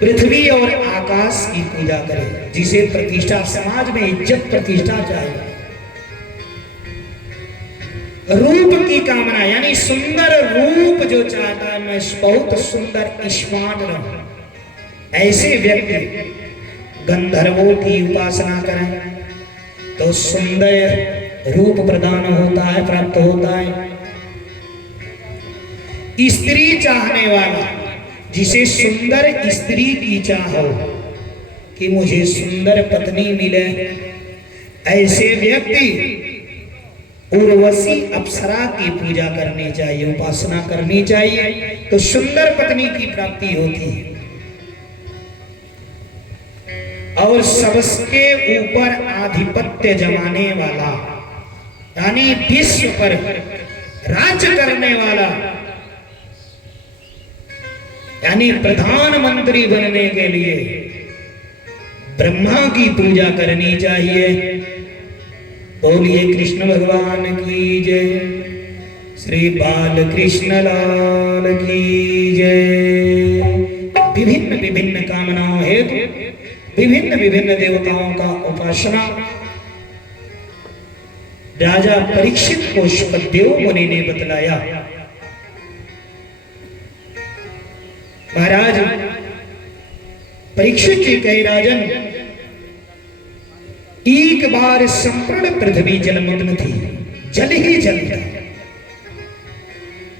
पृथ्वी और आकाश की पूजा करे, जिसे प्रतिष्ठा, समाज में इज्जत प्रतिष्ठा चाहिए। रूप की कामना यानी सुंदर रूप जो चाहता है, मैं बहुत सुंदर स्मार्ट रहूं, ऐसे व्यक्ति गंधर्वों की उपासना करें तो सुंदर रूप प्रदान होता है, प्राप्त होता है। स्त्री चाहने वाला, जिसे सुंदर स्त्री की चाह हो कि मुझे सुंदर पत्नी मिले, ऐसे व्यक्ति उर्वशी अप्सरा की पूजा करनी चाहिए, उपासना करनी चाहिए, तो सुंदर पत्नी की प्राप्ति होती है। और सबके ऊपर आधिपत्य जमाने वाला यानी विश्व पर राज्य करने वाला, यानी प्रधानमंत्री बनने के लिए ब्रह्मा की पूजा करनी चाहिए। बोलिए कृष्ण भगवान की जय, श्री बाल कृष्ण लाल की जय। विभिन्न विभिन्न कामनाओं हेतु विभिन्न विभिन्न देवताओं का उपासना राजा परीक्षित को शुकदेव मुनि ने बतलाया। महाराज परीक्षित जी कहे, राजन एक बार संपूर्ण पृथ्वी जलमग्न थी, जल ही जल था।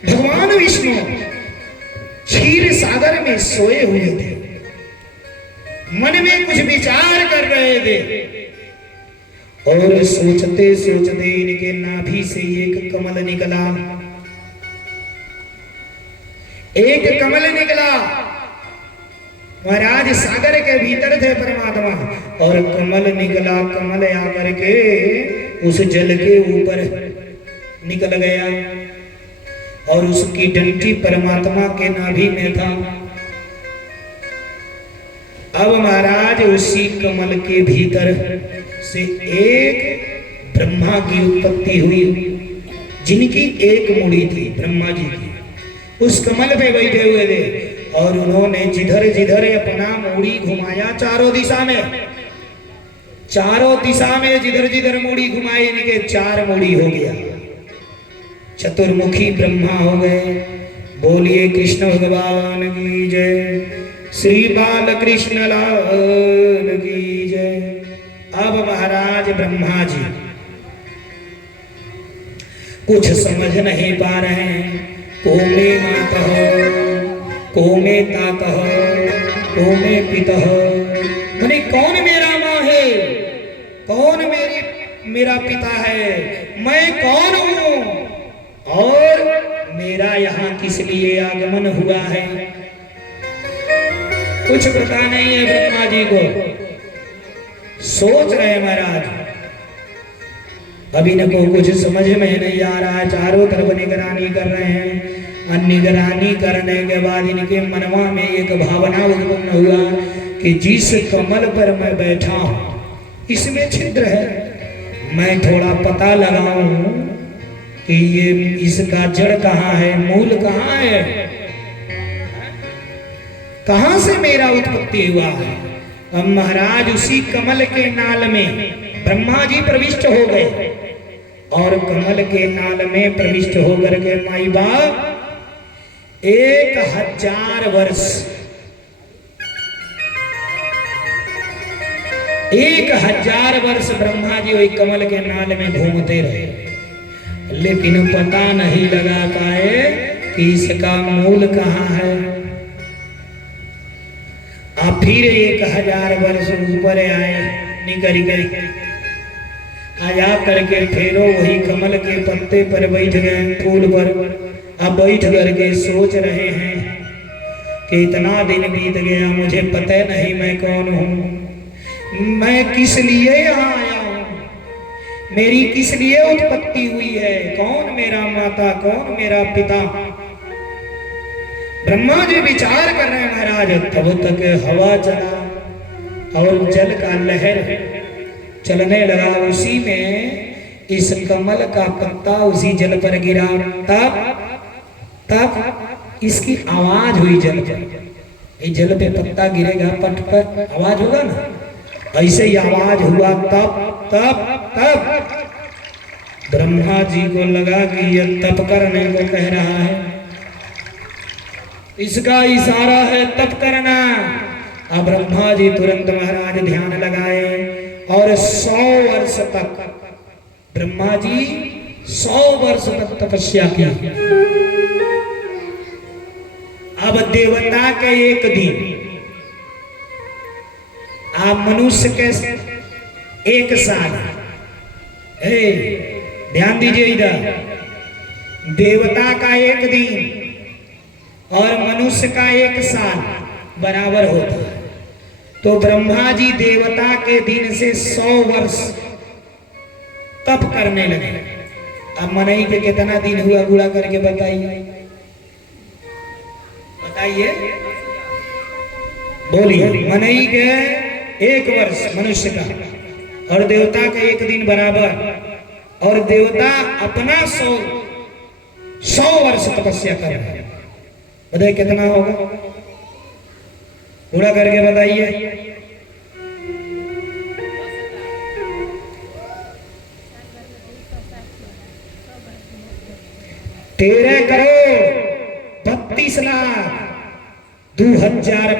भगवान विष्णु क्षीर सागर में सोए हुए थे, मन में कुछ विचार कर रहे थे और सोचते सोचते इनके नाभि से एक कमल निकला, एक कमल निकला। महाराज सागर के भीतर थे परमात्मा और कमल निकला, कमल आकर के उस जल के ऊपर निकल गया और उसकी डंठी परमात्मा के नाभि में था। अब महाराज उसी कमल के भीतर से एक ब्रह्मा की उत्पत्ति हुई, जिनकी एक मुड़ी थी ब्रह्मा जी की, उस कमल पे बैठे हुए थे और उन्होंने जिधर जिधर अपना मुड़ी घुमाया, चारों दिशा में जिधर जिधर मुड़ी घुमाई, इनके 4 मुड़ी हो गया, चतुर्मुखी ब्रह्मा हो गए। बोलिए कृष्ण भगवान की जय, श्री बाल कृष्ण लाल की जय। अब महाराज ब्रह्मा जी कुछ समझ नहीं पा रहे हैं, को में मातः, को में तातः, को में पितः, माने कौन मेरा माँ है, कौन मेरा पिता है, मैं कौन हूं और मेरा यहाँ किस लिए आगमन हुआ है, कुछ पता नहीं है ब्रह्मा जी को। सोच रहे महाराज, अभी इनको कुछ समझ में नहीं आ रहा है, चारों तरफ निगरानी कर रहे हैं। निगरानी करने के बाद इनके मनवा में एक भावना उत्पन्न हुआ कि जिस कमल पर मैं बैठा हूं इसमें छिद्र है, मैं थोड़ा पता लगाऊं कि ये इसका जड़ कहाँ है, मूल कहाँ है, कहां से मेरा उत्पत्ति हुआ है। अब महाराज उसी कमल के नाल में ब्रह्मा जी प्रविष्ट हो गए और कमल के नाल में प्रविष्ट होकर के माई बाप 1000 वर्ष 1000 वर्ष ब्रह्मा जी वही कमल के नाल में घूमते रहे, लेकिन पता नहीं लगा पाए कि इसका मूल कहाँ है। अब फिर 1000 वर्ष ऊपर आए, निकल गए। आज आप करके फेरो वही कमल के पत्ते पर बैठ गए, फूल पर। अब बैठ करके सोच रहे हैं कि इतना दिन बीत गया, मुझे पता नहीं मैं कौन हूं, मैं किस लिए यहाँ आया हूं, मेरी किस लिए उत्पत्ति हुई है, कौन मेरा माता, कौन मेरा पिता। ब्रह्मा जी विचार कर रहे हैं महाराज। तब तक हवा चला और जल का लहर चलने लगा, उसी में इस कमल का पत्ता उसी जल पर गिरा। तब इसकी आवाज हुई जल पर। जल पे पत्ता गिरेगा, पट पर आवाज होगा ना, ऐसे ही आवाज हुआ। तब ब्रह्मा जी को लगा कि यह तप करने को कह रहा है, इसका इशारा है तप करना। अब ब्रह्मा जी तुरंत महाराज ध्यान लगाए और 100 वर्ष तक ब्रह्मा जी 100 वर्ष तक तपस्या की। अब देवता के एक दिन, आप मनुष्य के 1 साल, ध्यान दीजिए इधर, देवता का 1 दिन और मनुष्य का 1 साल बराबर होता है। तो ब्रह्मा जी देवता के दिन से 100 वर्ष तप करने लगे। अब मनई के कितना दिन हुआ गुणा करके बताइए, बताइए, बोलिए। मनई के 1 वर्ष मनुष्य का और देवता का 1 दिन बराबर, और देवता अपना 100 वर्ष तपस्या कर रहे हैं। बताइए कितना होगा, पूरा करके बताइए। 13 करोड़ 32 लाख 2000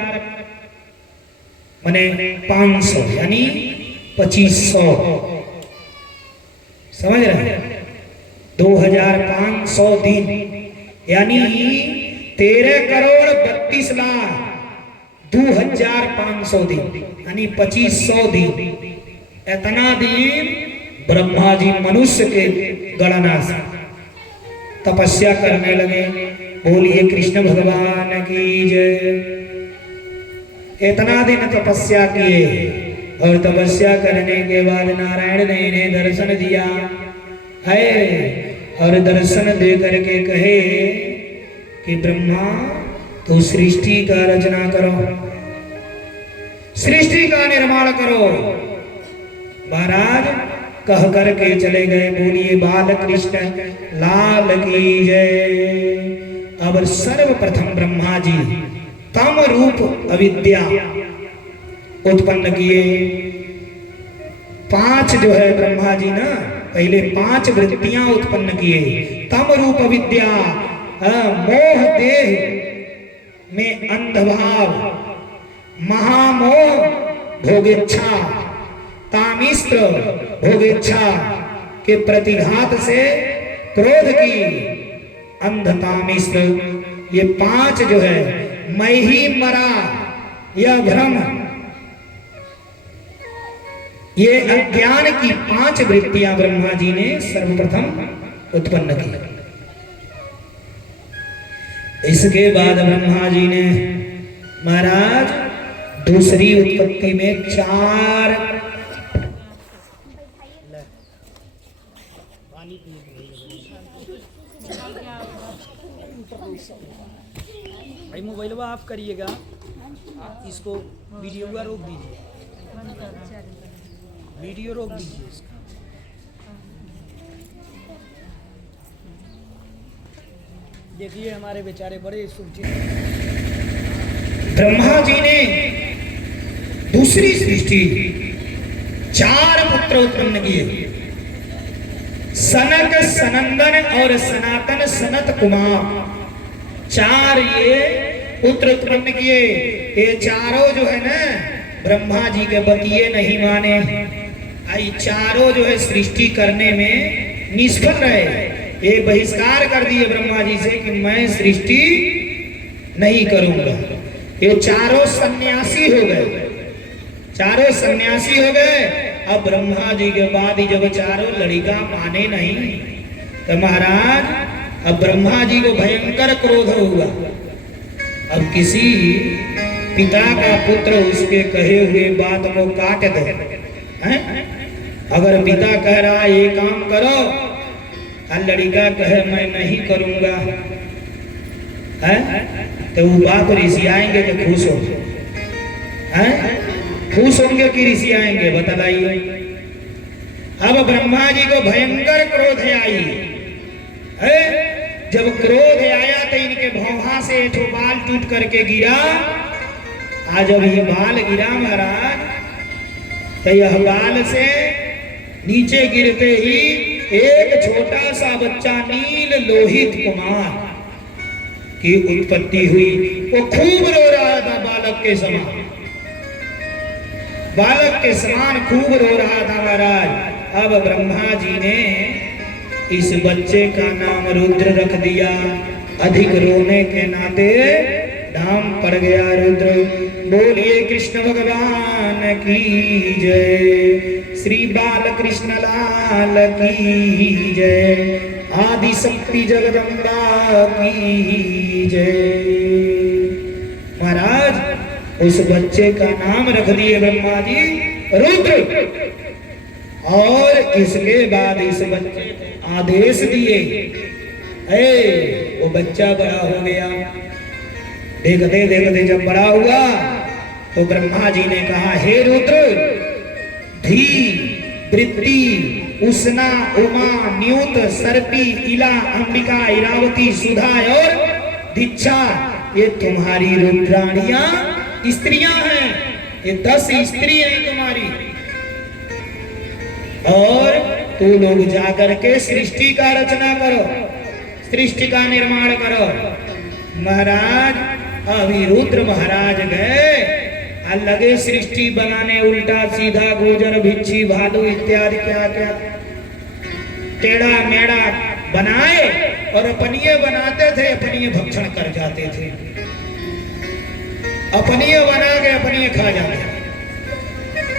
माने 500 यानी 2500, समझ रहे हैं, 2500 दिन यानी 13 करोड़ 32 लाख 2500 दिन यानी 2500 दिन। इतना दिन ब्रह्मा जी मनुष्य के गणना से तपस्या करने लगे। बोलिए कृष्ण भगवान की जय। इतना दिन तपस्या किए और तपस्या करने के बाद नारायण ने इन्हें दर्शन दिया है, और दर्शन दे करके कहे कि ब्रह्मा तो सृष्टि का रचना करो, सृष्टि का निर्माण करो। महाराज कह करके चले गए। बोलिए बाल कृष्ण लाल की जय। अब सर्वप्रथम ब्रह्मा जी तम रूप अविद्या उत्पन्न किए। 5 जो है ब्रह्मा जी ना, पहले 5 वृत्तियां उत्पन्न किए। तम रूप अविद्या, मोह देह में अंधभाव, महामोह भोगेच्छा, तामिस्त्र भोगेच्छा के प्रतिघात से क्रोध की अंधतामिस्त्र, ये 5 जो है मैं ही मरा यह भ्रम, ये अज्ञान की 5 वृत्तियां ब्रह्मा जी ने सर्वप्रथम उत्पन्न की। इसके बाद ब्रह्मा जी ने महाराज दूसरी उत्पत्ति में 4 भाई मोबाइल ऑफ करिएगा, इसको वीडियो का रोक दीजिए, वीडियो रोक दीजिए इसका। देखिए हमारे बेचारे बड़े सुचित। ब्रह्मा जी ने दूसरी सृष्टि 4 पुत्र उत्पन्न किए, सनक, सनंदन और सनातन सनत कुमार। 4 ये पुत्र उत्पन्न किए। ये चारों जो है ना ब्रह्मा जी के बतिये नहीं माने। आई चारों जो है सृष्टि करने में निष्फल रहे। ये बहिष्कार कर दिए ब्रह्मा जी से कि मैं सृष्टि नहीं करूंगा। ये चारों सन्यासी हो गए, चारों सन्यासी हो गए। अब ब्रह्मा जी के बाद ही जब चारों लड़का माने नहीं तो महाराज अब ब्रह्मा जी को भयंकर क्रोध हुआ। अब किसी पिता का पुत्र उसके कहे हुए बात को काट दे, हैं? अगर पिता कह रहा है ये काम करो और लड़का कहे मैं नहीं करूंगा, हैं? तो वो बाप ऋषि आएंगे तो खुश हो, हैं? खुश होंगे कि ऋषि आएंगे बतलाइए। अब ब्रह्मा जी को भयंकर क्रोध आई है। जब क्रोध आया तो इनके भौहा से एक बाल टूट करके गिरा। आज जब ये बाल गिरा महाराज तो यह बाल से नीचे गिरते ही एक छोटा सा बच्चा नील लोहित कुमार की उत्पत्ति हुई। वो खूब रो रहा था बालक के समान, बालक के समान खूब रो रहा था महाराज। अब ब्रह्मा जी ने इस बच्चे का नाम रुद्र रख दिया। अधिक रोने के नाते नाम पड़ गया रुद्र। बोलिए कृष्ण भगवान की जय, श्री बाल कृष्ण लाल की जय, आदि शक्ति जगदम्बा की जय। महाराज उस बच्चे का नाम रख दिए ब्रह्मा जी रुद्र। और इसके बाद इस बच्चे को आदेश दिए, वो बच्चा बड़ा हो गया। देखते देखते जब बड़ा हुआ तो ब्रह्मा जी ने कहा हे रुद्र, धी, वृत्ति, उष्णा, उमा, न्यूत, सर्पी, इला, अंबिका, इरावती, सुधा और दीक्षा ये तुम्हारी रुद्राणियां स्त्रियां हैं। ये 10 स्त्री हैं तुम्हारी। और तू लोग जाकर के सृष्टि का रचना करो, सृष्टि का निर्माण करो। महाराज अभी रुद्र महाराज गए और लगे सृष्टि बनाने, उल्टा सीधा गोजर भिक्षी भालू इत्यादि क्या क्या टेढ़ा मेढ़ा बनाए और अपनिये बनाते थे, अपनिये भक्षण कर जाते थे, अपनिये बना के अपनिये खा जाते थे।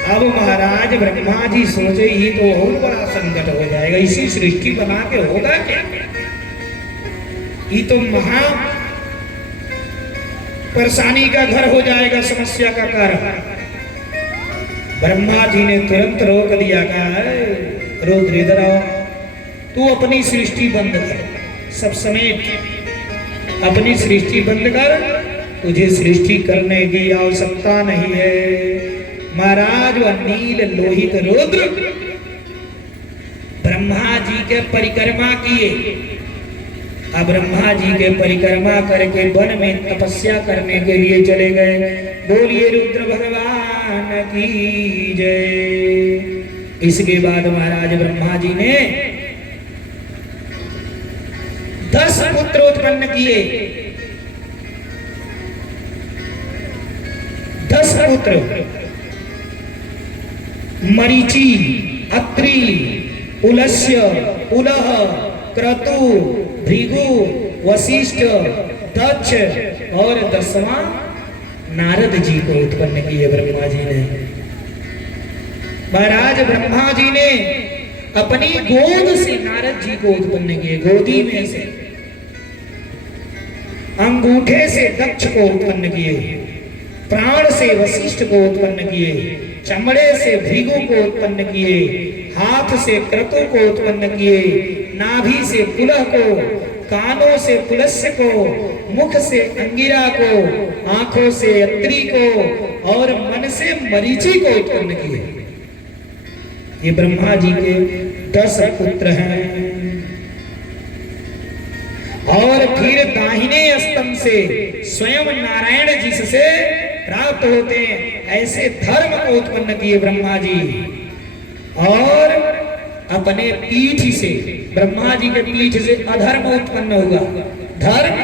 अब महाराज ब्रह्मा जी सोचे ही तो और बड़ा संकट हो जाएगा, इसी सृष्टि बना के होगा क्या? ये तो महा परेशानी का घर हो जाएगा, समस्या का कारण। ब्रह्मा जी ने तुरंत रोक दिया, कहा रुद्र इधर आओ, तू अपनी सृष्टि बंद कर, सब समेत अपनी सृष्टि बंद कर, तुझे सृष्टि करने की आवश्यकता नहीं है। महाराज वह नील लोहित रुद्र ब्रह्मा जी के परिक्रमा किए। अब ब्रह्मा जी के परिक्रमा करके वन में तपस्या करने के लिए चले गए। बोलिए रुद्र भगवान की जय। इसके बाद महाराज ब्रह्मा जी ने 10 पुत्र उत्पन्न किए। 10 पुत्र, मरीचि, अत्रि, पुलस्य, पुलह, क्रतु, भृगु, वशिष्ठ, दक्ष और 10वां नारद जी को उत्पन्न किए ब्रह्मा जी ने। महाराज ब्रह्मा जी ने अपनी गोद से नारद जी को उत्पन्न किए, गोदी में से। अंगूठे से दक्ष को उत्पन्न किए, प्राण से वशिष्ठ को उत्पन्न किए, चमड़े से भृगु को उत्पन्न किए, हाथ से क्रतु को उत्पन्न किए, नाभि से पुलह को, कानों से पुलस्य को, मुख से अंगिरा को, आंखों से अत्रि को और मन से मरीचि को उत्पन्न किए। ये ब्रह्मा जी के 10 पुत्र हैं। और फिर दाहिने स्तंभ से स्वयं नारायण जिससे प्राप्त होते हैं ऐसे धर्म को उत्पन्न किए ब्रह्मा जी। और अपने पीठ से, ब्रह्मा जी के पीठ से अधर्म उत्पन्न हुआ। धर्म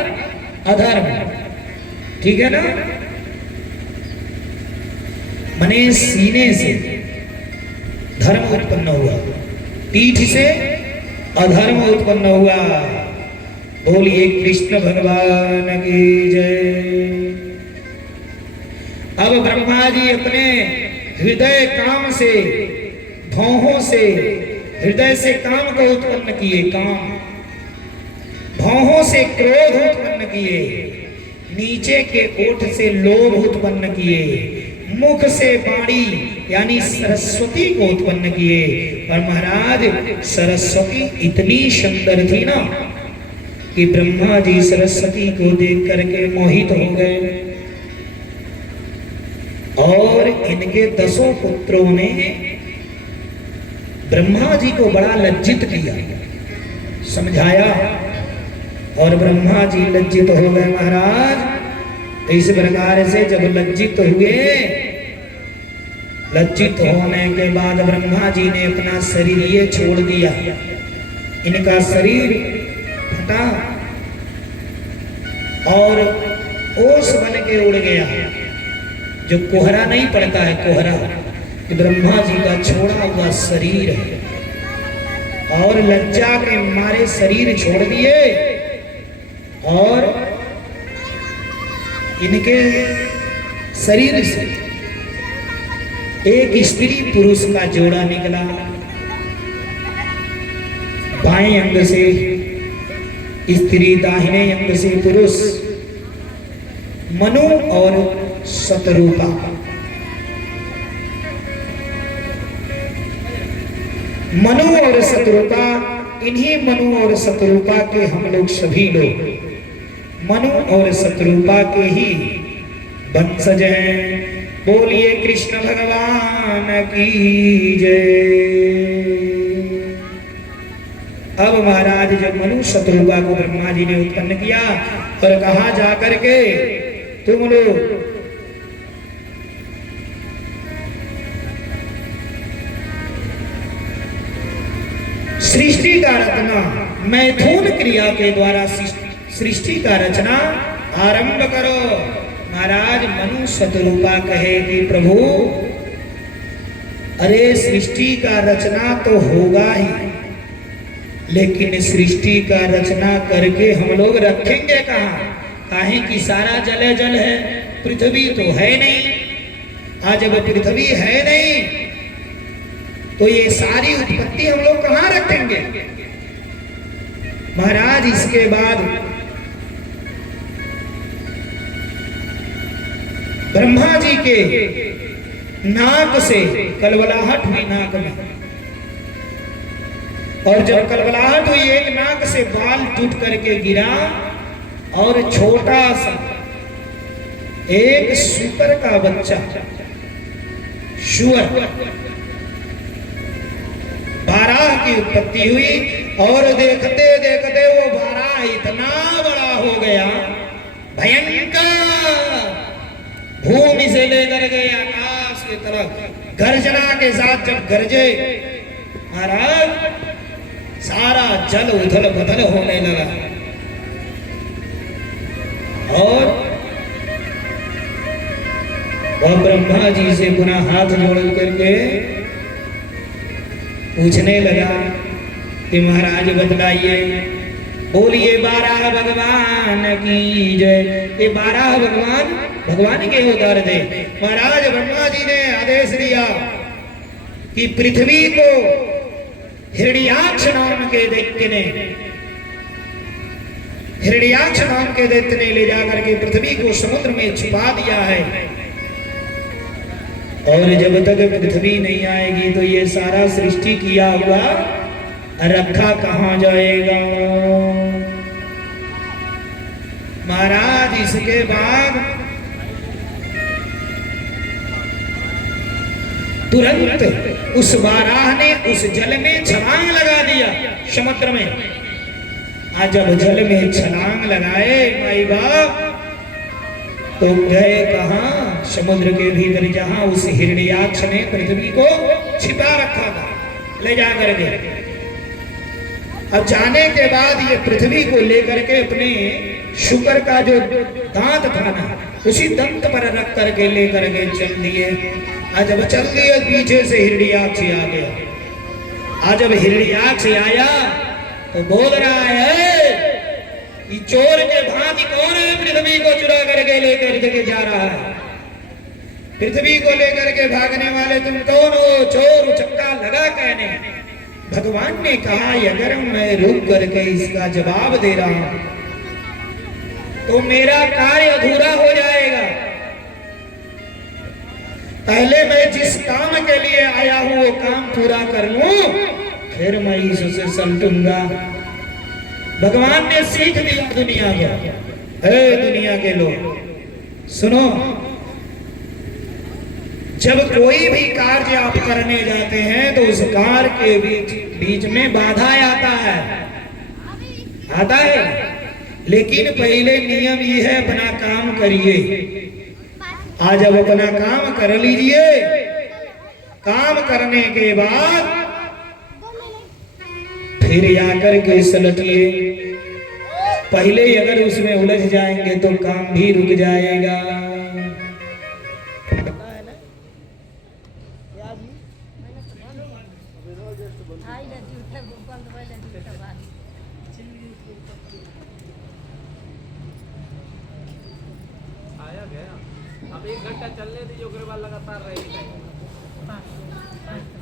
अधर्म, ठीक है ना, मने सीने से धर्म उत्पन्न हुआ, पीठ से अधर्म उत्पन्न हुआ। बोलिए कृष्ण भगवान की जय। अब ब्रह्मा जी अपने हृदय काम से, भौहों से, हृदय से काम को उत्पन्न किए, काम, भौहों से क्रोध उत्पन्न किए, नीचे के ओठ से लोभ उत्पन्न किए, मुख से वाणी यानी सरस्वती को उत्पन्न किए। और महाराज सरस्वती इतनी सुंदर थी ना कि ब्रह्मा जी सरस्वती को देख करके मोहित हो गए। और इनके 10 पुत्रों ने ब्रह्मा जी को बड़ा लज्जित किया, समझाया, और ब्रह्मा जी लज्जित हो गए महाराज। इस प्रकार से जब लज्जित हुए, लज्जित होने के बाद ब्रह्मा जी ने अपना शरीर ये छोड़ दिया, इनका शरीर फटा और ओस बन के उड़ गया। जो कोहरा नहीं पड़ता है, कोहरा, कि ब्रह्मा जी का छोड़ा हुआ शरीर है। और लज्जा के मारे शरीर छोड़ दिए और इनके शरीर से एक स्त्री पुरुष का जोड़ा निकला। बाएं अंग से स्त्री, दाहिने अंग से पुरुष। मनु और शतरूपा, मनु और शतरूपा, इन्हीं मनु और शतरूपा के हम लोग सभी लोग मनु और शतरूपा के ही वंशज हैं। बोलिए कृष्ण भगवान की जय। अब महाराज जब मनु शत्रुघ्न को ब्रह्मा जी ने उत्पन्न किया और कहा जाकर के तुम लोग सृष्टि का रचना, मैथुन क्रिया के द्वारा सृष्टि का रचना आरंभ करो। महाराज मनु शतरूपा कहे कि प्रभु अरे सृष्टि का रचना तो होगा ही, लेकिन सृष्टि का रचना करके हम लोग रखेंगे कहाँ? काहे कि सारा जल जल है, पृथ्वी तो है नहीं। आज जब पृथ्वी है नहीं तो ये सारी उत्पत्ति हम लोग कहाँ रखेंगे? महाराज इसके बाद ब्रह्मा जी के नाक से कलवलाहट हुई, नाक में, और जब कलवलाहट हुई एक नाक से बाल टूट करके गिरा और छोटा सा एक सुअर का बच्चा, सुअर बाराह की उत्पत्ति हुई। और देखते देखते वो बाराह इतना बड़ा हो गया, भयंकर, भूमि से लेकर के आकाश की तरफ गर्जना के साथ जब गरजे महाराज सारा जल उथल पुथल होने लगा। और वह ब्रह्मा जी से पुनः हाथ जोड़ करके पूछने लगा कि महाराज बतलाइए, बोलिए बारह भगवान की जय। ये बारह भगवान भगवान के उतार दे। महाराज ब्रह्मा जी ने आदेश दिया कि पृथ्वी को हिरण्याक्ष नाम के दैत्य ने, हिरण्याक्ष नाम के दैत्य ने ले जाकर के पृथ्वी को समुद्र में छिपा दिया है। और जब तक पृथ्वी नहीं आएगी तो ये सारा सृष्टि किया हुआ रखा कहां जाएगा? महाराज इसके बाद तुरंत उस बाराह ने उस जल में छलांग लगा दिया, समुद्र में। आज जब जल में छलांग लगाए माई बाप तो गए कहां? समुद्र के भीतर, जहां उस हिरण्याक्ष ने पृथ्वी को छिपा रखा था, ले जा करके। अब जाने के बाद ये पृथ्वी को लेकर के अपने शुक्र का जो दांत था ना, उसी दंत पर रख करके लेकर के चल दिए। आज जब चल दिए पीछे से हिरण्याक्ष आ गया। आज जब हिरण्याक्ष आया तो बोल रहा है कि चोर के भांति कौन है पृथ्वी को चुरा करके लेकर के जा रहा है? पृथ्वी को लेकर के भागने वाले तुम कौन हो? चोर चक्का लगा कहने। भगवान ने कहा अगर मैं रुक करके इसका जवाब दे रहा हूं तो मेरा कार्य अधूरा हो जाएगा। पहले मैं जिस काम के लिए आया हूं वो काम पूरा कर लूं, फिर मैं इससे सलटूंगा। भगवान ने सीख दिया दुनिया को। हे दुनिया के लोग सुनो, जब कोई भी कार्य आप करने जाते हैं तो उस कार्य के बीच में बाधा आता है, लेकिन पहले नियम ये है अपना काम करिए। आज अब अपना काम कर लीजिए। काम करने के बाद फिर आकर के सलटिए। पहले अगर उसमें उलझ जाएंगे तो काम भी रुक जाएगा। अब 1 घंटा चलने दीजिए, उसके बाद लगातार रहेगी।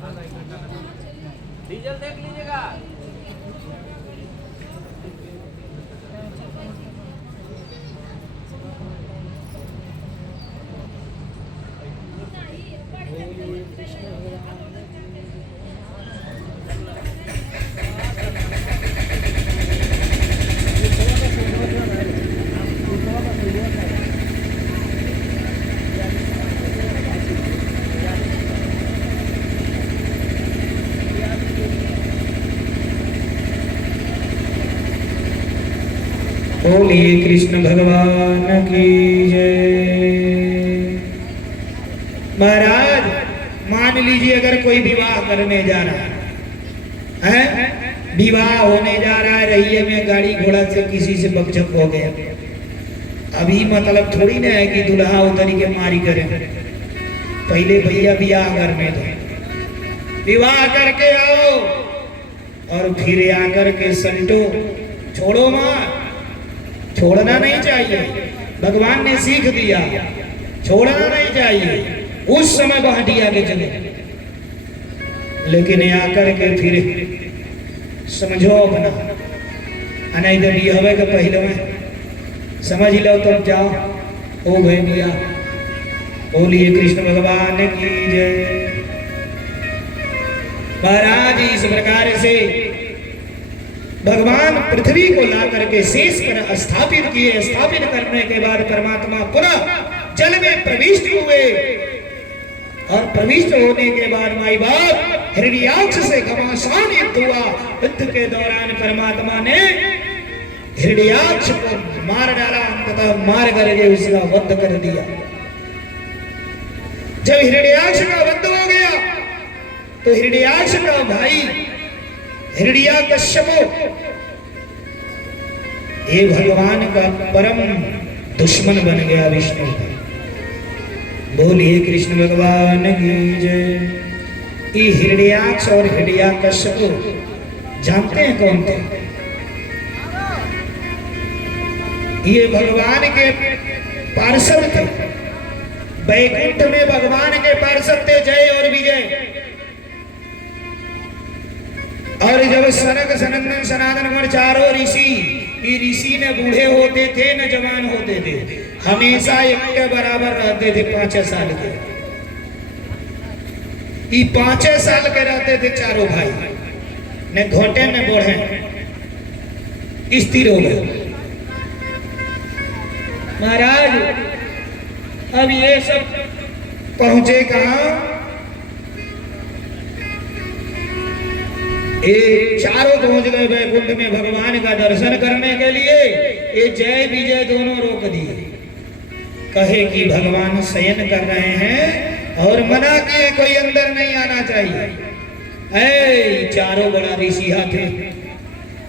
आधा 1 घंटा डीजल देख लीजिएगा। बोलिए कृष्ण भगवान की जय। महाराज मान लीजिए अगर कोई विवाह करने जा रहा है, विवाह होने जा रहा है, रहिए में गाड़ी घोड़ा से किसी से बकझक हो गया। अभी मतलब थोड़ी ना है कि दुल्हा उतरी के मारी करे। पहले भैया विवाह करने दो, विवाह करके आओ और फिर आकर के सलटो। छोड़ो मां, छोड़ना नहीं चाहिए। भगवान ने सीख दिया, छोड़ना नहीं चाहिए। उस समय बहटिया के चले, लेकिन आकर के फिर समझो अपना। नहीं तो भी हवे के पहले में समझ लो तब जाओ। ओ भैया बोलिए कृष्ण भगवान की जय। महाराज इस प्रकार से भगवान पृथ्वी को ला करके शेष कर स्थापित किए। स्थापित करने के बाद परमात्मा पुनः जल में प्रविष्ट हुए और प्रविष्ट होने के बाद माई बाप हिरण्याक्ष से घमासान युद्ध हुआ। युद्ध के दौरान परमात्मा ने हिरण्याक्ष को मार डाला, अंततः मार करके उसका वध कर दिया। जब हिरण्याक्ष का वध हो गया तो हिरण्याक्ष का भाई हिरण्याकश्यप ये भगवान का परम दुश्मन बन गया विष्णु। बोलिए कृष्ण भगवान की जय। ये हिरण्याक्ष और हिरण्याकश्यप जानते हैं कौन थे? ये भगवान के पार्षद थे। वैकुंठ में भगवान के पार्षद थे जय और विजय। और जब सनक सनंदन सनातन और चारों ऋषि, ये ऋषि न बूढ़े होते थे न जवान होते थे, हमेशा एक के बराबर रहते थे। 5 साल के, ये 5 साल के रहते थे चारों भाई, न घोटे न बोढ़े, स्थिर हो गए। महाराज अब ये सब पहुंचे कहां? ये चारों पहुंच गए वैकुंठ में भगवान का दर्शन करने के लिए। ये जय विजय दोनों रोक दिए, कहे कि भगवान शयन कर रहे हैं और मना किए कोई अंदर नहीं आना चाहिए। ऐ चारों बड़ा ऋषिया थे,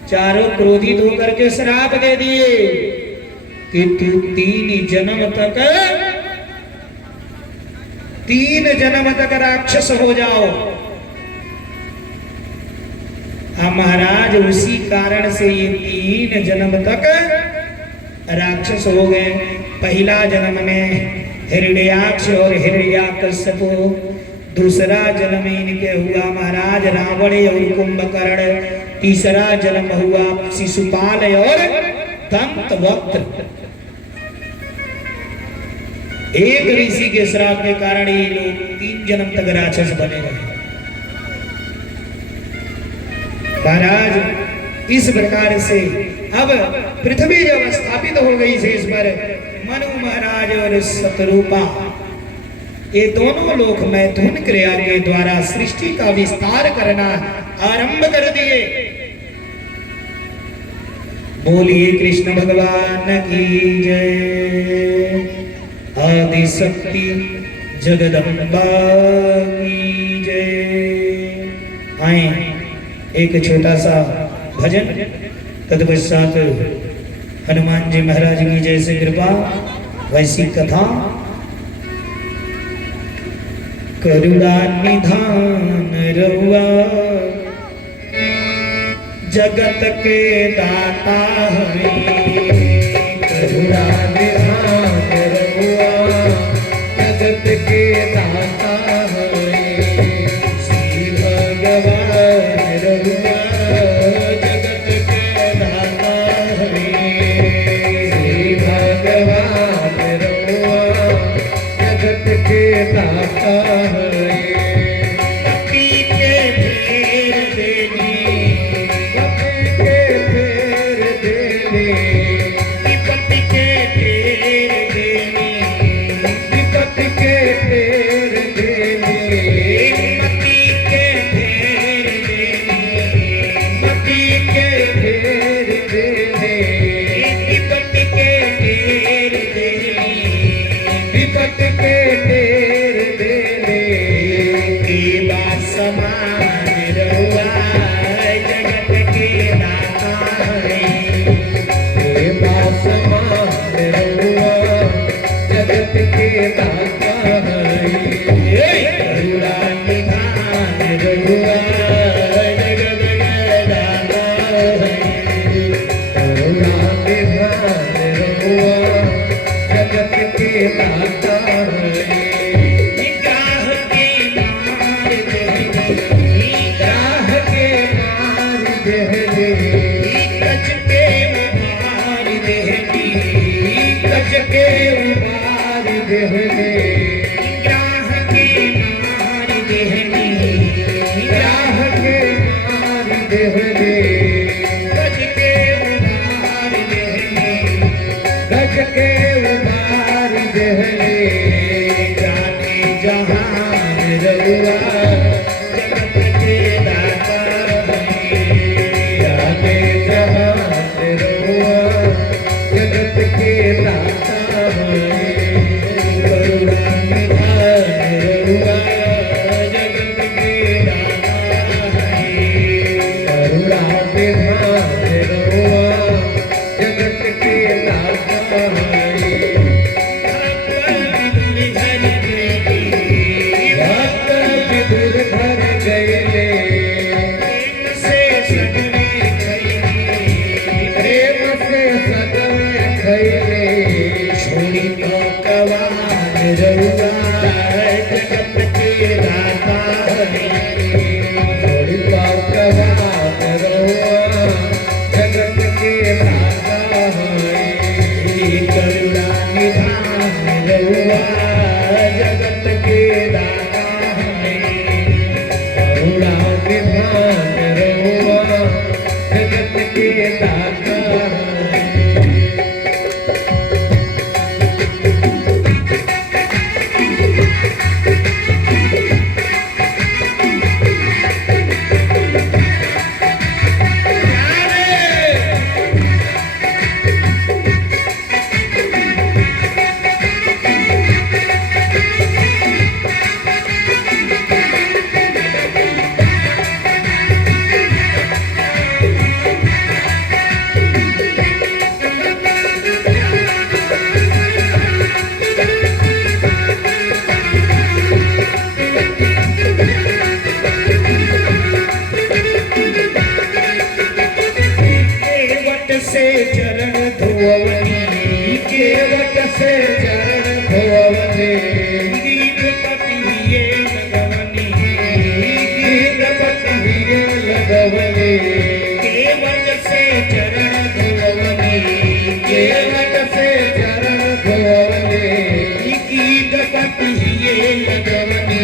चारों क्रोधित होकर के श्राप दे दिए कि तू 3 जन्म तक राक्षस हो जाओ। महाराज उसी कारण से ये 3 जन्म तक राक्षस हो गए। पहला जन्म में हिरण्याक्ष और हिरण्याकश्यप, दूसरा जन्म इनके हुआ महाराज रावण और कुंभकर्ण, तीसरा जन्म हुआ शिशुपाल और दंतवक्त्र। एक ऋषि के श्राप के कारण ये लोग 3 जन्म तक राक्षस बने रहे। महाराज इस प्रकार से अब पृथ्वी जब स्थापित हो गई शेष पर, मनु महाराज और शतरूपा ये दोनों लोग मैथुन क्रिया के द्वारा सृष्टि का विस्तार करना आरंभ कर दिए। बोलिए कृष्ण भगवान की जय, आदि शक्ति जगदम्बा की जय। आए एक छोटा सा भजन, तत्पश्चात हनुमान जी महाराज की जैसे कृपा वैसी कथा। करुणा निधान रहुआ जगत के दाता है, करुणा निधान रहुआ जगत के दाता है। श्री भगवान रहुआ जगत के दाता है, श्री भगवान रहुआ जगत के दाता है। पति के फेर देनी, पति के फेर देनी, पति के फेर देनी, पति के फेर देनी, पति के फेर देनी, पति के फेर देनी, पति के फेर देनी, विपत्ति के फेर देने। की बात समान रहुआ जगत के दाता है, की बात समान रहुआ जगत के दाता है। करुणा निधान रहुआ जगत के दाता है, करुणा निधान रहुआ जगत के दाता है। निगाह के मार देहनी, निगाह के मार देहनी, कच के उबार देहनी, कच के उबार देहनी। निगाह के मार देहनी, निगाह के मार देहनी, कच के उबार देहनी, कच के उबार देहनी। जाने जहान रहुआ जगत के दाता है, जाने जहान रहुआ जगत के दाता है। करुणा निधान रहुआ जगत के दाता है, करुणा निधान रहुआ जगत के दाता है। से चरण धोवले गीत पतिये लगवनी गीत पतिये लगवले केवट से चरण धोवनी केवट से चरण धोवले गीत पतिये लगवनी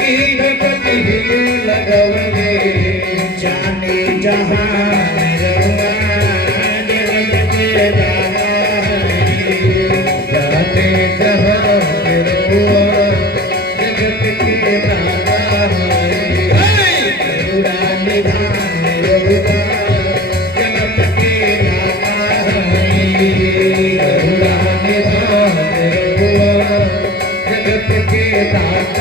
गीत पतिये लगवले जाने जहान रवा जगत के दाता जाने जहान रवा जगत के दाता करुणा निधान रघुवा जगत के दाता करुणा निधान रघुवा जगत के दाता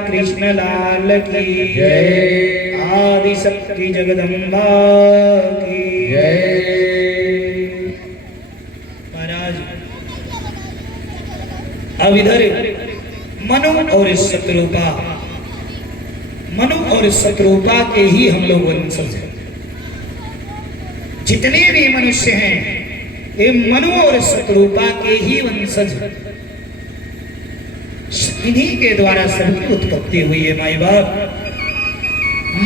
कृष्ण लाल की जय। आदि शक्ति जगदम्बा की जय। महाराज अब इधर मनु और शत्रुपा के ही हम लोग वंशज हैं। जितने भी मनुष्य हैं ये मनु और शत्रुपा के ही वंशज हैं। इन्हीं के द्वारा सबकी उत्पत्ति हुई है। माई बाप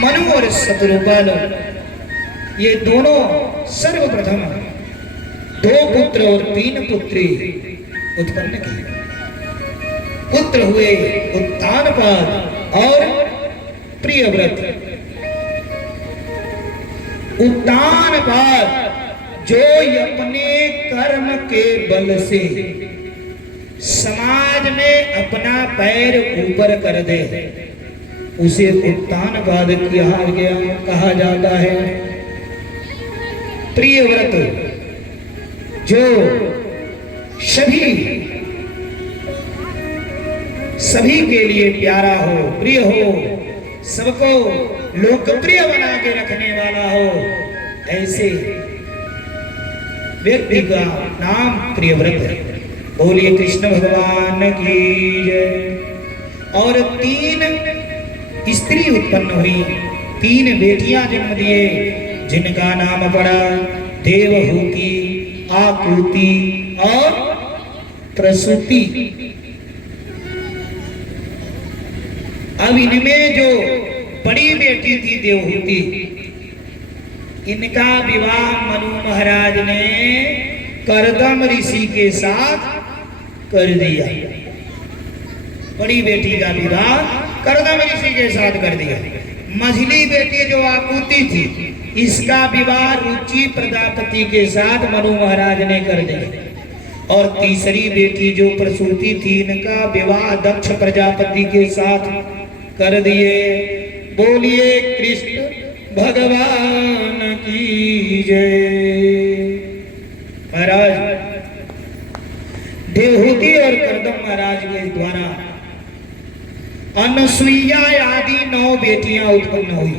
मनु और शत्रुपा लोग ये दोनों सर्वप्रथम 2 पुत्र और 3 पुत्री उत्पन्न किए। पुत्र हुए उत्तानपाद और प्रियव्रत। उत्तानपाद जो अपने कर्म के बल से समाज में अपना पैर ऊपर कर दे, उसे उत्तानवाद कहा जाता है। प्रिय व्रत जो सभी के लिए प्यारा हो, प्रिय हो, सबको लोकप्रिय बना के रखने वाला हो, ऐसे व्यक्ति का नाम प्रियव्रत है। बोलिए कृष्ण भगवान की जय। और 3 स्त्री उत्पन्न हुई, 3 बेटियां जन्म दिए, जिनका नाम पड़ा देवहूति, आकुति और प्रसूति। अब इनमें जो बड़ी बेटी थी देवहूति, इनका विवाह मनु महाराज ने करदम ऋषि के साथ कर दिया। बड़ी बेटी का विवाह करदम ऋषि के साथ कर दिया। मझली बेटी जो आकुति थी, इसका विवाह रुचि प्रजापति के साथ मनु महाराज ने कर दिया। और तीसरी बेटी जो प्रसूति थी, इनका विवाह दक्ष प्रजापति के साथ कर दिए। बोलिए कृष्ण भगवान की जय। महाराज देवहूति और करदम महाराज के द्वारा अनसुईया आदि 9 बेटियां उत्पन्न हुई।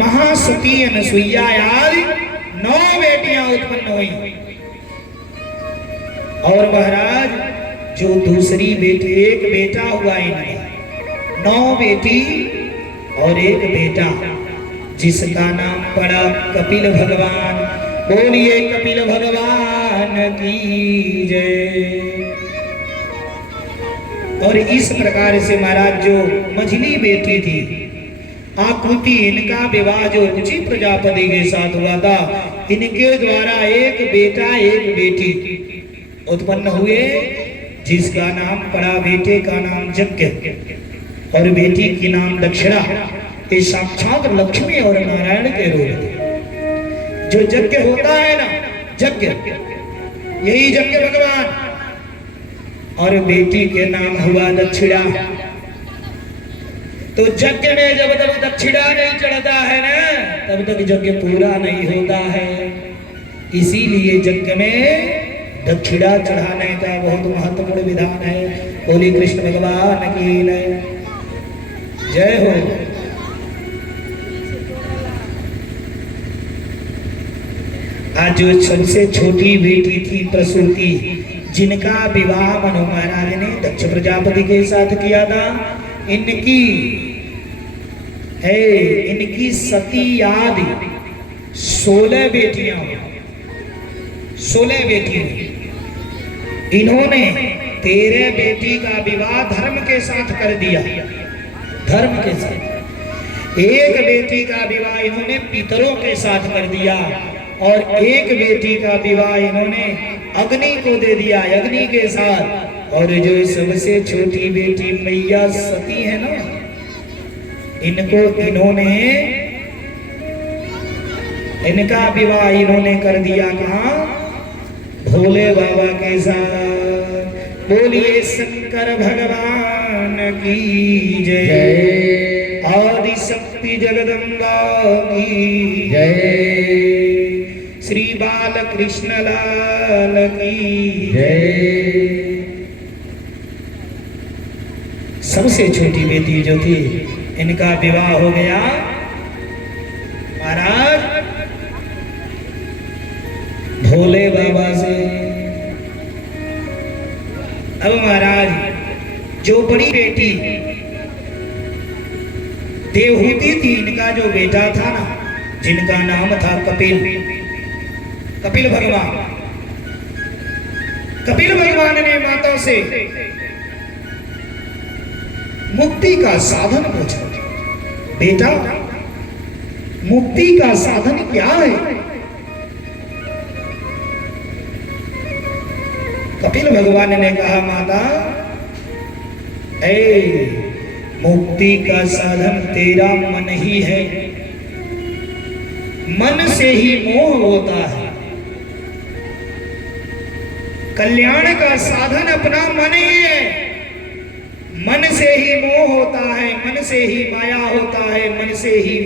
महासती अनसुईया आदि 9 बेटियां उत्पन्न हुई। और महाराज जो दूसरी बेटी, एक बेटा हुआ इनका, 9 बेटी और 1 बेटा, जिसका नाम पड़ा कपिल भगवान। बोलिए कपिल भगवान की जय। और इस प्रकार से महाराज जो मझली बेटी थी आकुति, इनका विवाह जो रुचि प्रजापति के साथ हुआ था, इनके द्वारा 1 बेटा 1 बेटी उत्पन्न हुए, जिसका नाम पड़ा, बेटे का नाम यज्ञ और बेटी की नाम दक्षिणा। ये साक्षात लक्ष्मी और नारायण के रूप थे। जो यज्ञ होता है ना, यज्ञ, यही यज्ञ भगवान। और बेटी के नाम हुआ दक्षिणा। तो यज्ञ में जब तक दक्षिणा नहीं चढ़ता है ना, तब तक यज्ञ पूरा नहीं होता है। इसीलिए यज्ञ में दक्षिणा चढ़ाने का बहुत महत्वपूर्ण विधान है। बोली कृष्ण भगवान की जय हो। आज जो सबसे छोटी बेटी थी प्रसूति, जिनका विवाह मनु महाराज ने दक्ष प्रजापति के साथ किया था, इनकी सती आदि 16 बेटियां, 16 बेटियां। इन्होंने 13 बेटी का विवाह धर्म के साथ कर दिया, धर्म के साथ। 1 बेटी का विवाह इन्होंने पितरों के साथ कर दिया, और 1 बेटी का विवाह इन्होंने अग्नि को दे दिया, अग्नि के साथ। और जो सबसे छोटी बेटी मैया सती है ना, इनका विवाह इन्होंने कर दिया कहाँ? भोले बाबा के साथ। बोलिए शंकर भगवान की जय। आदि शक्ति जगदम्बा की जय। श्री बाल कृष्ण लाल की जय। सबसे छोटी बेटी जो थी, इनका विवाह हो गया महाराज भोले बाबा से। अब महाराज जो बड़ी बेटी देवहूति थी, इनका जो बेटा था ना, जिनका नाम था कपिल, कपिल भगवान। कपिल भगवान ने माता से मुक्ति का साधन पूछा। बेटा, मुक्ति का साधन क्या है? कपिल भगवान ने कहा, माता, मुक्ति का साधन तेरा मन ही है। मन से ही मोह होता है, कल्याण का साधन अपना मन ही है। मन से ही मोह होता है, मन से ही माया होता है, मन से ही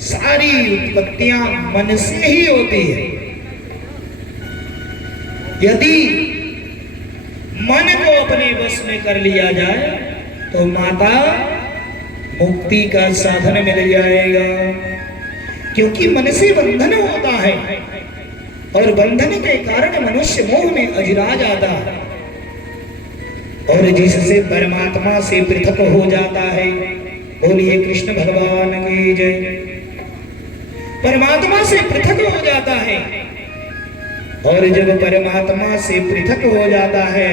सारी उत्पत्तियां मन से ही होती है। यदि मन को अपने वश में कर लिया जाए तो माता मुक्ति का साधन मिल जाएगा। क्योंकि मन से बंधन होता है और बंधन के कारण मनुष्य मोह में अजुरा जाता है और जिससे परमात्मा से पृथक हो जाता है। बोलिए कृष्ण भगवान की जय। परमात्मा से पृथक हो जाता है और जब परमात्मा से पृथक हो जाता है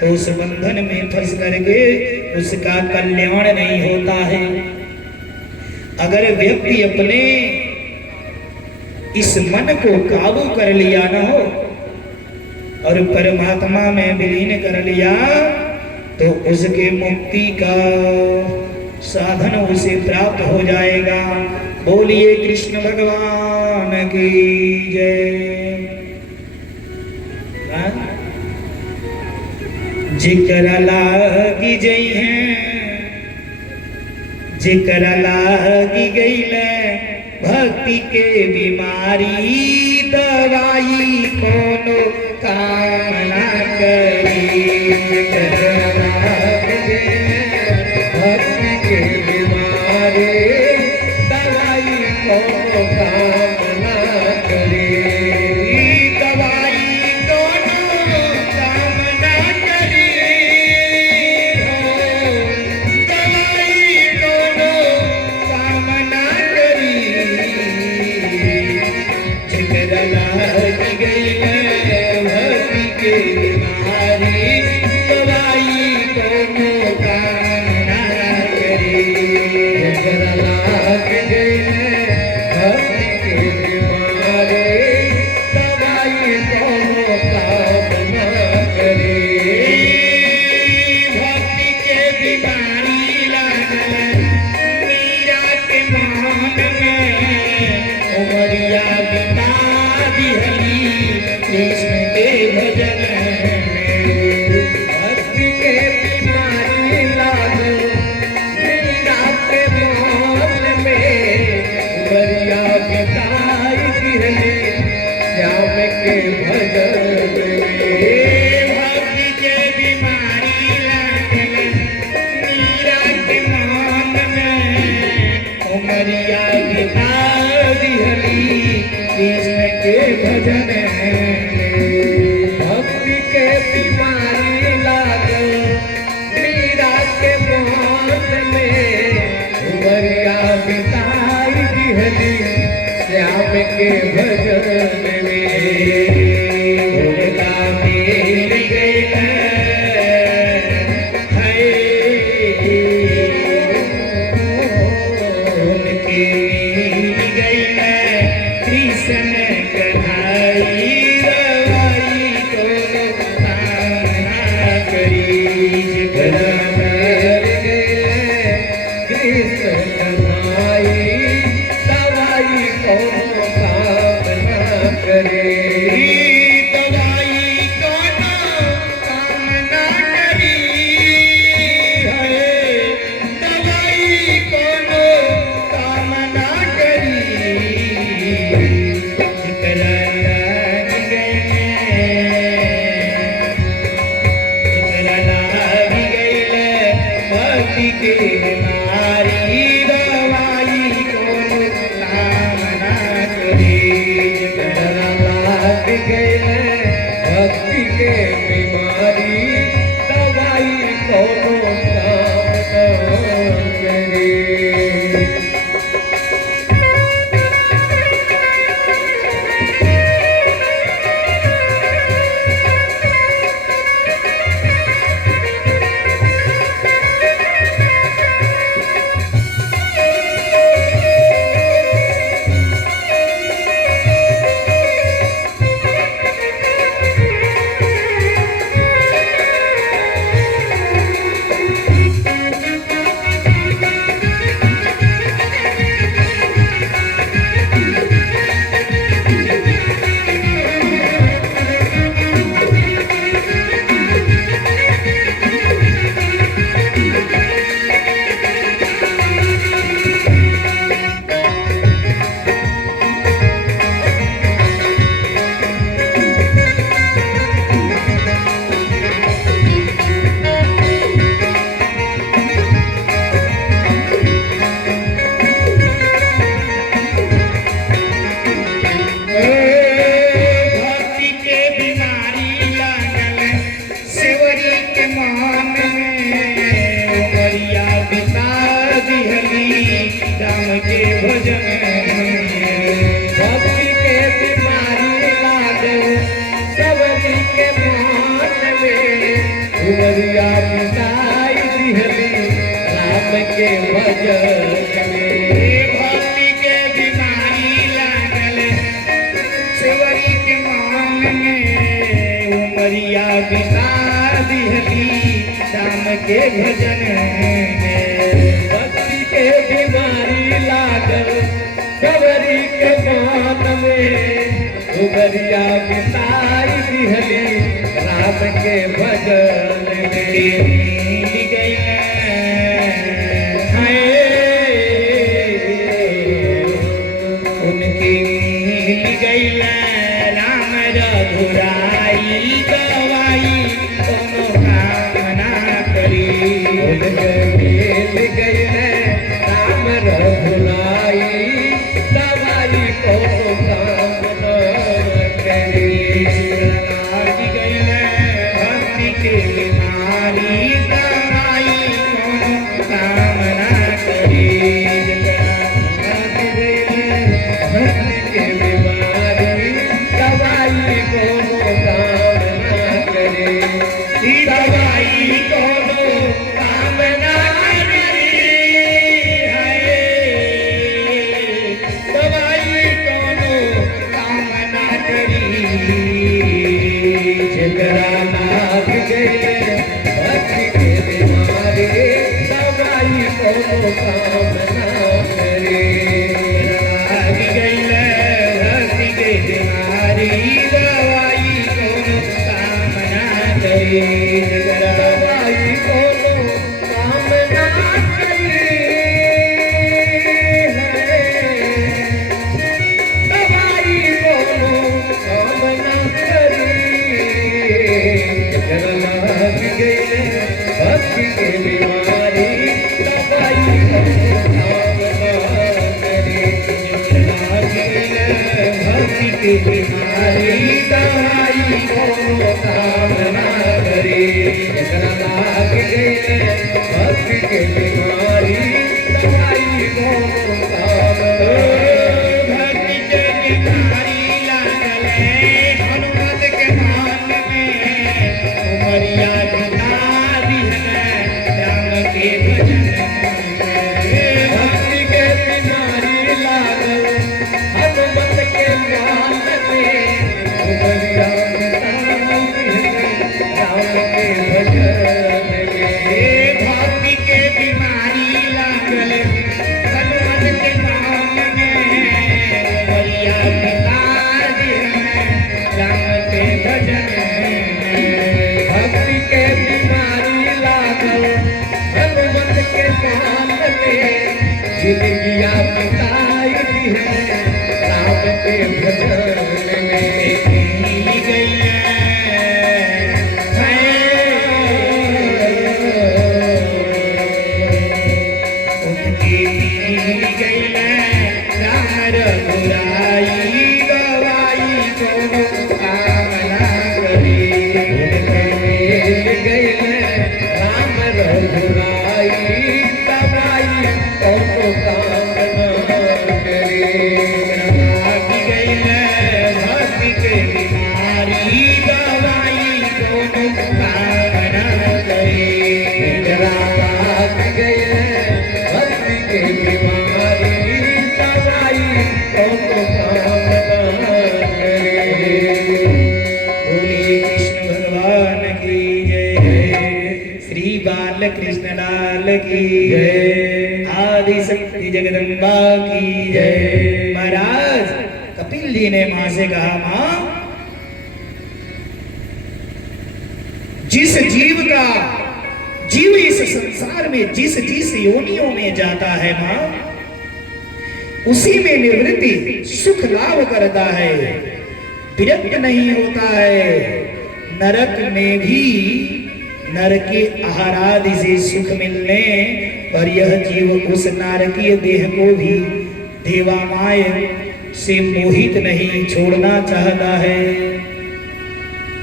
तो उस बंधन में फंस करके उसका कल्याण नहीं होता है। अगर व्यक्ति अपने इस मन को काबू कर लिया ना हो और परमात्मा में विलीन कर लिया तो उसके मुक्ति का साधन उसे प्राप्त हो जाएगा। बोलिए कृष्ण भगवान की जय। जिक्र लागी जई है, जिक्र लागी गई भक्ति के बीमारी, दवाई कोनो काम ना करी। भक्ति के बीमारी, दवाई कोनो काम ना करे। दवाई कोनो काम ना करे। दवाई कोनो काम ना करी। जिक्र लागी गई भक्ति के बीमारी, दवाई कोनो काम ना करे। जिक्र लागी गई भक्ति के बीमारी, दवाई कोनो काम ना करे। भक्ति के बीमारी लागल मीरा के मन में, उमरिया बिता दिहली कृष्ण के भजन में। भक्ति के बीमारी लागल मीरा के मन में, उमरिया बिताई दिहली श्याम के भजन में। भक्ति के बीमारी लागल मीरा के मन में, उमरिया बिता दिहली कृष्ण के भजन में। भक्ति के बीमारी लागल मीरा के मन में, उमरिया बिताई दिहली श्याम के भजन में। उनका मिल गई है, उनके मिल गई है कृष्ण कन्हई, दवाई कोनो काम ना करी। जिक्र मिल गई है कृष्ण कन्हई, दवाई कोनो काम ना करे। दवाई कोनो काम ना करी है, दवाई कोनो काम ना करी। जिक्र लागी गई जिक्र लागी गई भक्ति के बीमारी, दवाई कोनो काम ना करे। जिक्र लागी गई भक्ति के बीमारी, दवाई कोनो काम ना करे। के भजन में। भक्ति के बीमारी लागल गवरी के मान में, उबरिया बिताई दिहली राम के भजन में। मिल गई उनकी मिल गई राम रघुराई गवाई कोनो काम ना करी। मिल गई राम रघुराई दवाई को काम न करी। लाग गई भक्ति के बीमारी दवाई कोनो काम ना करी। भक्ति के बीमारी दवाई को काम न करे। दवाई कोनो काम ना करी। दवाई कोनो काम ना करी। जकरा लाग गए भक्ति के बीमारी दवाई को काम न करे। लाग गई भक्ति के बीमारी दवाई कोनो काम ना करी। दवाई को काम न करे। दवाई को काम न करे। जकरा लाग गए भक्ति के बीमारी दवाई को काम न करे। भक्ति के बीमारी दवाई कोनो काम ना करे। जकरा लाग गए भक्ति के बीमारी दवाई को काम न करे। भक्ति के बीमारी लागल हनुमत के मान में। उमरिया बिता दिहल राम के भजन में। भक्ति के बीमारी लागल हनुमत के मान में। उमरिया राम के भजन में। भक्ति के बीमारी लागल हनुमत के मान में। उमरिया बिता दिहल राम के भजन में। भक्ति के बीमारी लागल हनुमत के मान में। जिंदगिया बिताई दी है राम के भजन में। मिल गई उनकी मिल गई राम रघुराई दवाई कोनो काम ना करी। मिल गई राम रघुराई दवाई को काम न करे। लाग गई भक्ति के बीमारी दवाई कोनो काम ना करी। जकरा लाग गए भक्ति के बीमारी दवाई को काम न करे। बोलिए कृष्ण भगवान की जय। श्री बाल कृष्ण लाल की जय। आदि शक्ति जगदम्बा की जय। महाराज कपिल जी ने मां से कहा, मां जिस जीव इस संसार में जिस योनियों में जाता है मां, उसी में निवृत्ति सुख लाभ करता है, विरक्त नहीं होता है। नरक में भी नर के आहार आदि से सुख मिलने पर यह जीव उस नारकीय देह को भी देवामाय से मोहित नहीं छोड़ना चाहता है।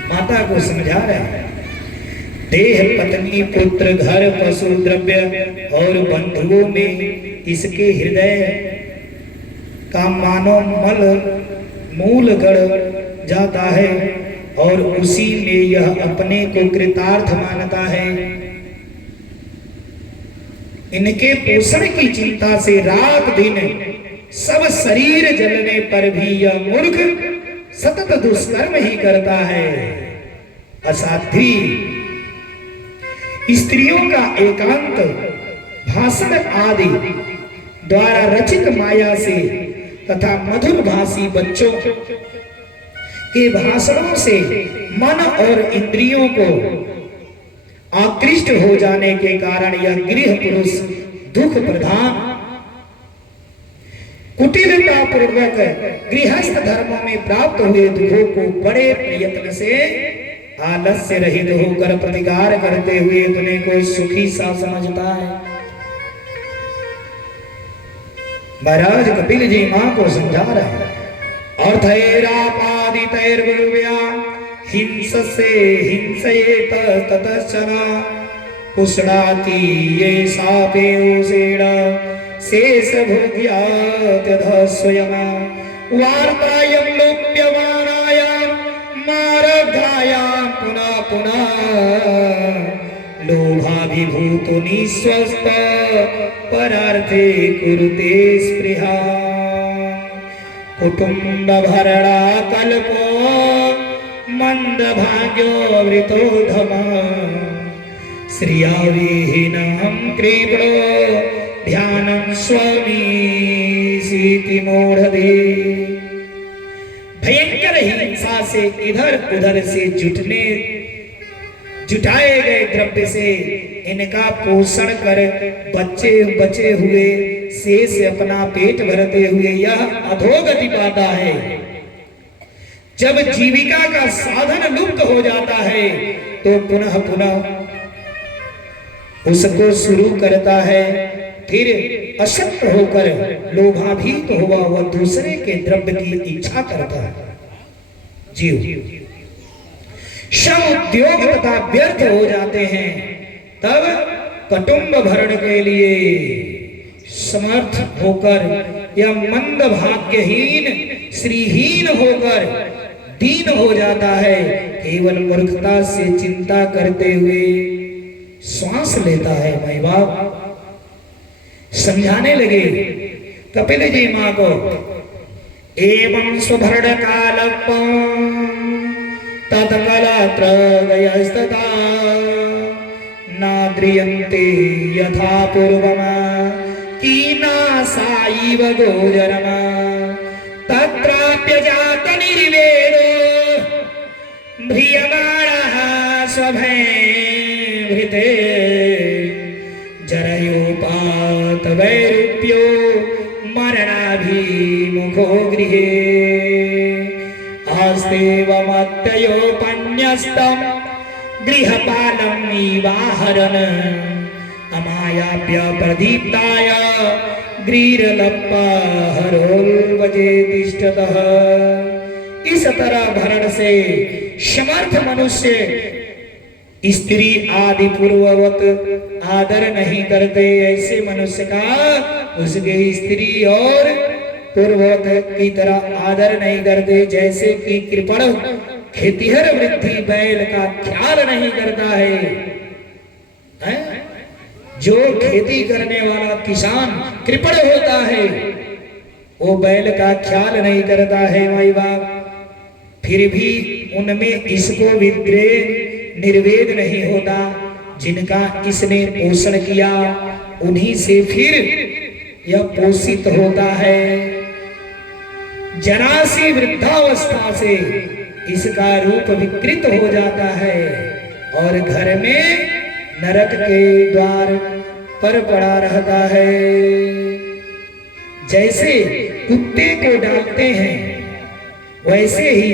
माता को समझा रहे हैं, देह पत्नी पुत्र घर पशु द्रव्य और बंधुओं में इसके हृदय का मानो मल मूल गड़ जाता है और उसी में यह अपने को कृतार्थ मानता है। इनके पोषण की चिंता से रात दिन सब शरीर जलने पर भी यह मूर्ख सतत दुष्कर्म ही करता है। असाध्वी स्त्रियों का एकांत भाषण आदि द्वारा रचित माया से तथा मधुर भाषी बच्चों के भाषणों से मन और इंद्रियों को आकृष्ट हो जाने के कारण यह गृह पुरुष दुख प्रधान कुटिलता पूर्वक गृहस्थ धर्मों में प्राप्त हुए दुखों को बड़े प्रयत्न से आलस्य रहित होकर प्रतिकार करते हुए अपने को सुखी सा समझता है। महाराज कपिल जी मां को समझा रहे हैं। अर्थैरापादितैर्गुरुव्या हिंस से हिंसयेत ततश्चन पुष्णाति ये सापेउसेण शेष भुज्यात्यध स्वयं वार्तायं लोप्यमानायां मारब्धायां पुनः पुनः लोभाभिभूतो निस्वस्थ परार्थे कुरुते स्पृहा कुटुंब भरणा कल्पो मंद भाग्यो वृतोधम श्रिया विहीनं कृपणो ध्यानं स्वमीसीति मूढ़धे। भयंकर हिंसा से इधर उधर से जुटाए गए द्रव्य से इनका पोषण कर बचे हुए शेष अपना पेट भरते हुए यह अधोगति पाता है। जब जीविका का साधन लुप्त हो जाता है तो पुनः पुनः उसको शुरू करता है, फिर अशक्त होकर लोभाभीत हुआ वह दूसरे के द्रव्य की इच्छा करता है। जीव श्रम उद्योग तथा व्यर्थ हो जाते हैं, तब कुटुंब भरण के लिए समर्थ होकर या मंद भाग्यहीन श्रीहीन होकर दीन हो जाता है। केवल मूर्खता से चिंता करते हुए श्वास लेता है। माई बाप समझाने लगे कपिल जी मां को, एवं सुभर्ण कालपं तत्कलत्र गयस्तता नाद्रियन्ते यथा पूर्वम कीनासाइव गोचरम तत्राप्य जात निर्वेदो म्रियमाणः स्वभयभृते जरयोपात वैरूप्यो मरणाभिमुखो गृहे आस्तेवमत्ययोपन्यस्तं गृहपालम् इवाहरन् अमायाप्य प्रदीप्ताय गृहलप्पहरोल्वजे तिष्ठतः। इस तरह भरण से समर्थ मनुष्य स्त्री आदि पूर्ववत आदर नहीं करते। ऐसे मनुष्य का उसके स्त्री और पूर्ववत की तरह आदर नहीं करते। जैसे कि कृपण खेतिहर वृद्धि बैल का ख्याल नहीं करता है, जो खेती करने वाला किसान कृपण होता है वो बैल का ख्याल नहीं करता है। माई बाप फिर भी उनमें इसको विद्रेह निर्वेद नहीं होता। जिनका इसने पोषण किया उन्हीं से फिर यह पोषित होता है। जरा सी वृद्धावस्था से इसका रूप विकृत हो जाता है और घर में नरक के द्वार पर पड़ा रहता है। जैसे कुत्ते को डालते हैं वैसे ही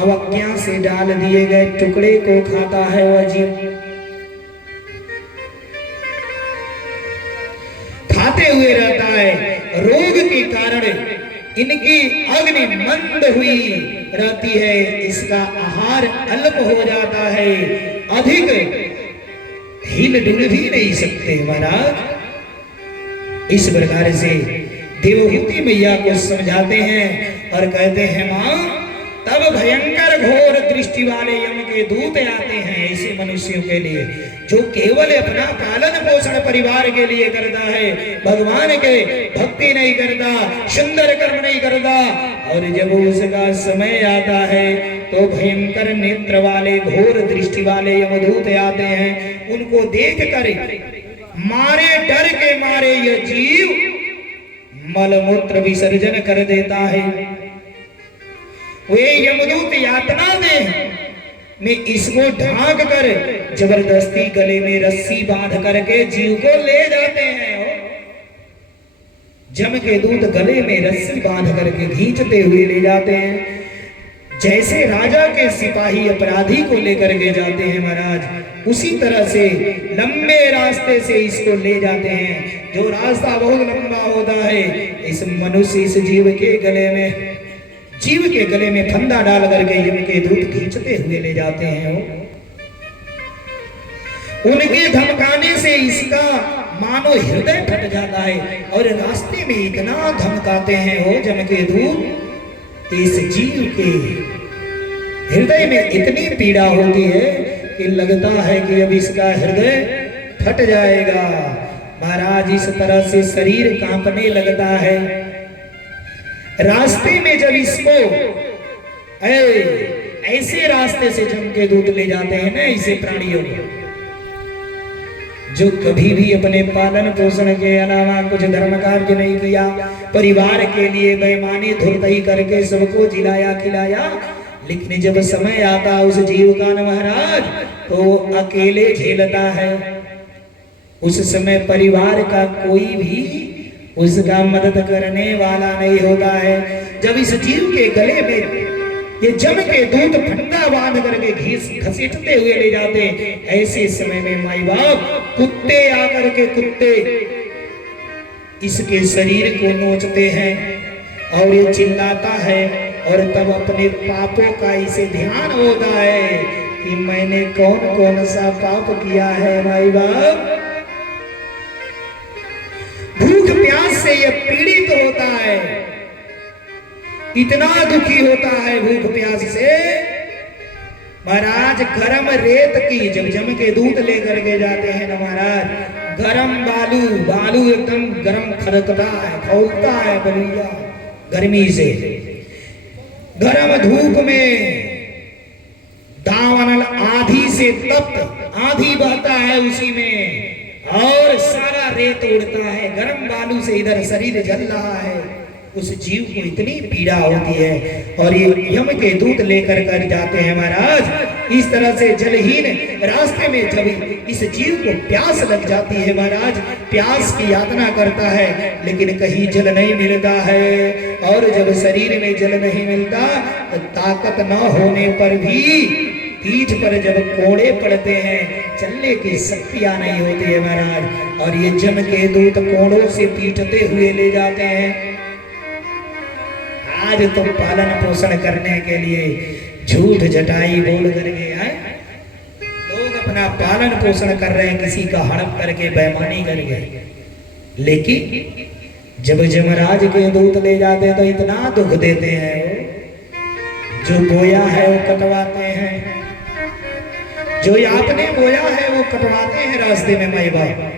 अवज्ञा से डाल दिए गए टुकड़े को खाता है वह जीव। खाते हुए रहता है। रोग के कारण इनकी अग्नि मंद हुई रहती है, इसका आहार अल्प हो जाता है, अधिक हिल डुल भी नहीं सकते। महाराज इस प्रकार से देवहूति मैया को समझाते हैं और कहते हैं, मां तब भयंकर घोर दृष्टि वाले यम के दूत आते हैं ऐसे मनुष्यों के लिए जो केवल अपना पालन पोषण परिवार के लिए करता है, भगवान के भक्ति नहीं करता, सुंदर कर्म नहीं करता और जब उसका समय आता है तो भयंकर नेत्र वाले घोर दृष्टि वाले यमदूत आते हैं। उनको देख कर मारे डर के मारे यह जीव मलमूत्र विसर्जन कर देता है। वे यमदूत यातना में इसको ढांक कर जबरदस्ती गले में रस्सी बांध करके जीव को ले जाते हैं। जम के दूत गले में रस्सी बांध करके खींचते हुए ले जाते हैं, जैसे राजा के सिपाही अपराधी को लेकर के जाते हैं महाराज, उसी तरह से लंबे रास्ते से इसको ले जाते हैं। जो रास्ता बहुत लंबा होता है, इस मनुष्य इस जीव के गले में फंदा डाल करके यम के दूत खींचते हुए ले जाते हैं। उनके धमकाने से इसका मानो हृदय फट जाता है और रास्ते में इतना धमकाते हैं वो जम के दूत, इस जीव के हृदय में इतनी पीड़ा होती है कि लगता है कि अब इसका हृदय फट जाएगा। महाराज इस तरह से शरीर कांपने लगता है। रास्ते में जब इसको ऐसे रास्ते से जम के दूत ले जाते हैं ना, इसे प्राणियों को जो कभी भी अपने पालन पोषण के अलावा कुछ धर्म कार्य नहीं किया, परिवार के लिए बेईमानी धुरतई करके सबको जिलाया खिलाया, लेकिन जब समय आता उस जीव का न महाराज तो अकेले झेलता है। उस समय परिवार का कोई भी उसका मदद करने वाला नहीं होता है। जब इस जीव के गले में ये जम के दूत फंदा बांध करके घसीटते हुए ले जाते, ऐसे समय में माई बाप कुत्ते आकर के कुत्ते इसके शरीर को नोचते हैं और ये चिल्लाता है। और तब अपने पापों का इसे ध्यान होता है कि मैंने कौन कौन सा पाप किया है। माई बाप भूख प्यास से ये पीड़ित होता है, इतना दुखी होता है भूख प्यास से। महाराज गरम रेत की जब जम के दूत लेकर के जाते हैं ना महाराज, गरम बालू एकदम गरम खदकता है, खौलता है बलुइया गर्मी से। गरम धूप में दावानल आधी से तप्त, आधी बहता है उसी में और सारा रेत उड़ता है, गरम बालू से इधर शरीर जल रहा है। उस जीव को इतनी पीड़ा होती है और ये यम के दूत लेकर कर जाते हैं महाराज। इस तरह से जलहीन रास्ते में जब इस जीव को प्यास लग जाती है महाराज, प्यास की यातना करता है लेकिन कहीं जल नहीं मिलता है। और जब शरीर में जल नहीं मिलता तो ताकत न होने पर भी पीठ पर जब कोड़े पड़ते हैं, चलने की शक्तियां नहीं होती है महाराज। और ये जम के दूत कोड़ों से पीटते हुए ले जाते हैं। आज तो पालन पोषण करने के लिए झूठ जटाई बोल करके लोग अपना पालन पोषण कर रहे हैं, किसी का हड़प करके बेईमानी करके। लेकिन जब जमराज के दूत ले जाते तो इतना दुख देते हैं, वो जो बोया है वो कटवाते हैं, जो आपने बोया है वो कटवाते हैं रास्ते में। माई बाप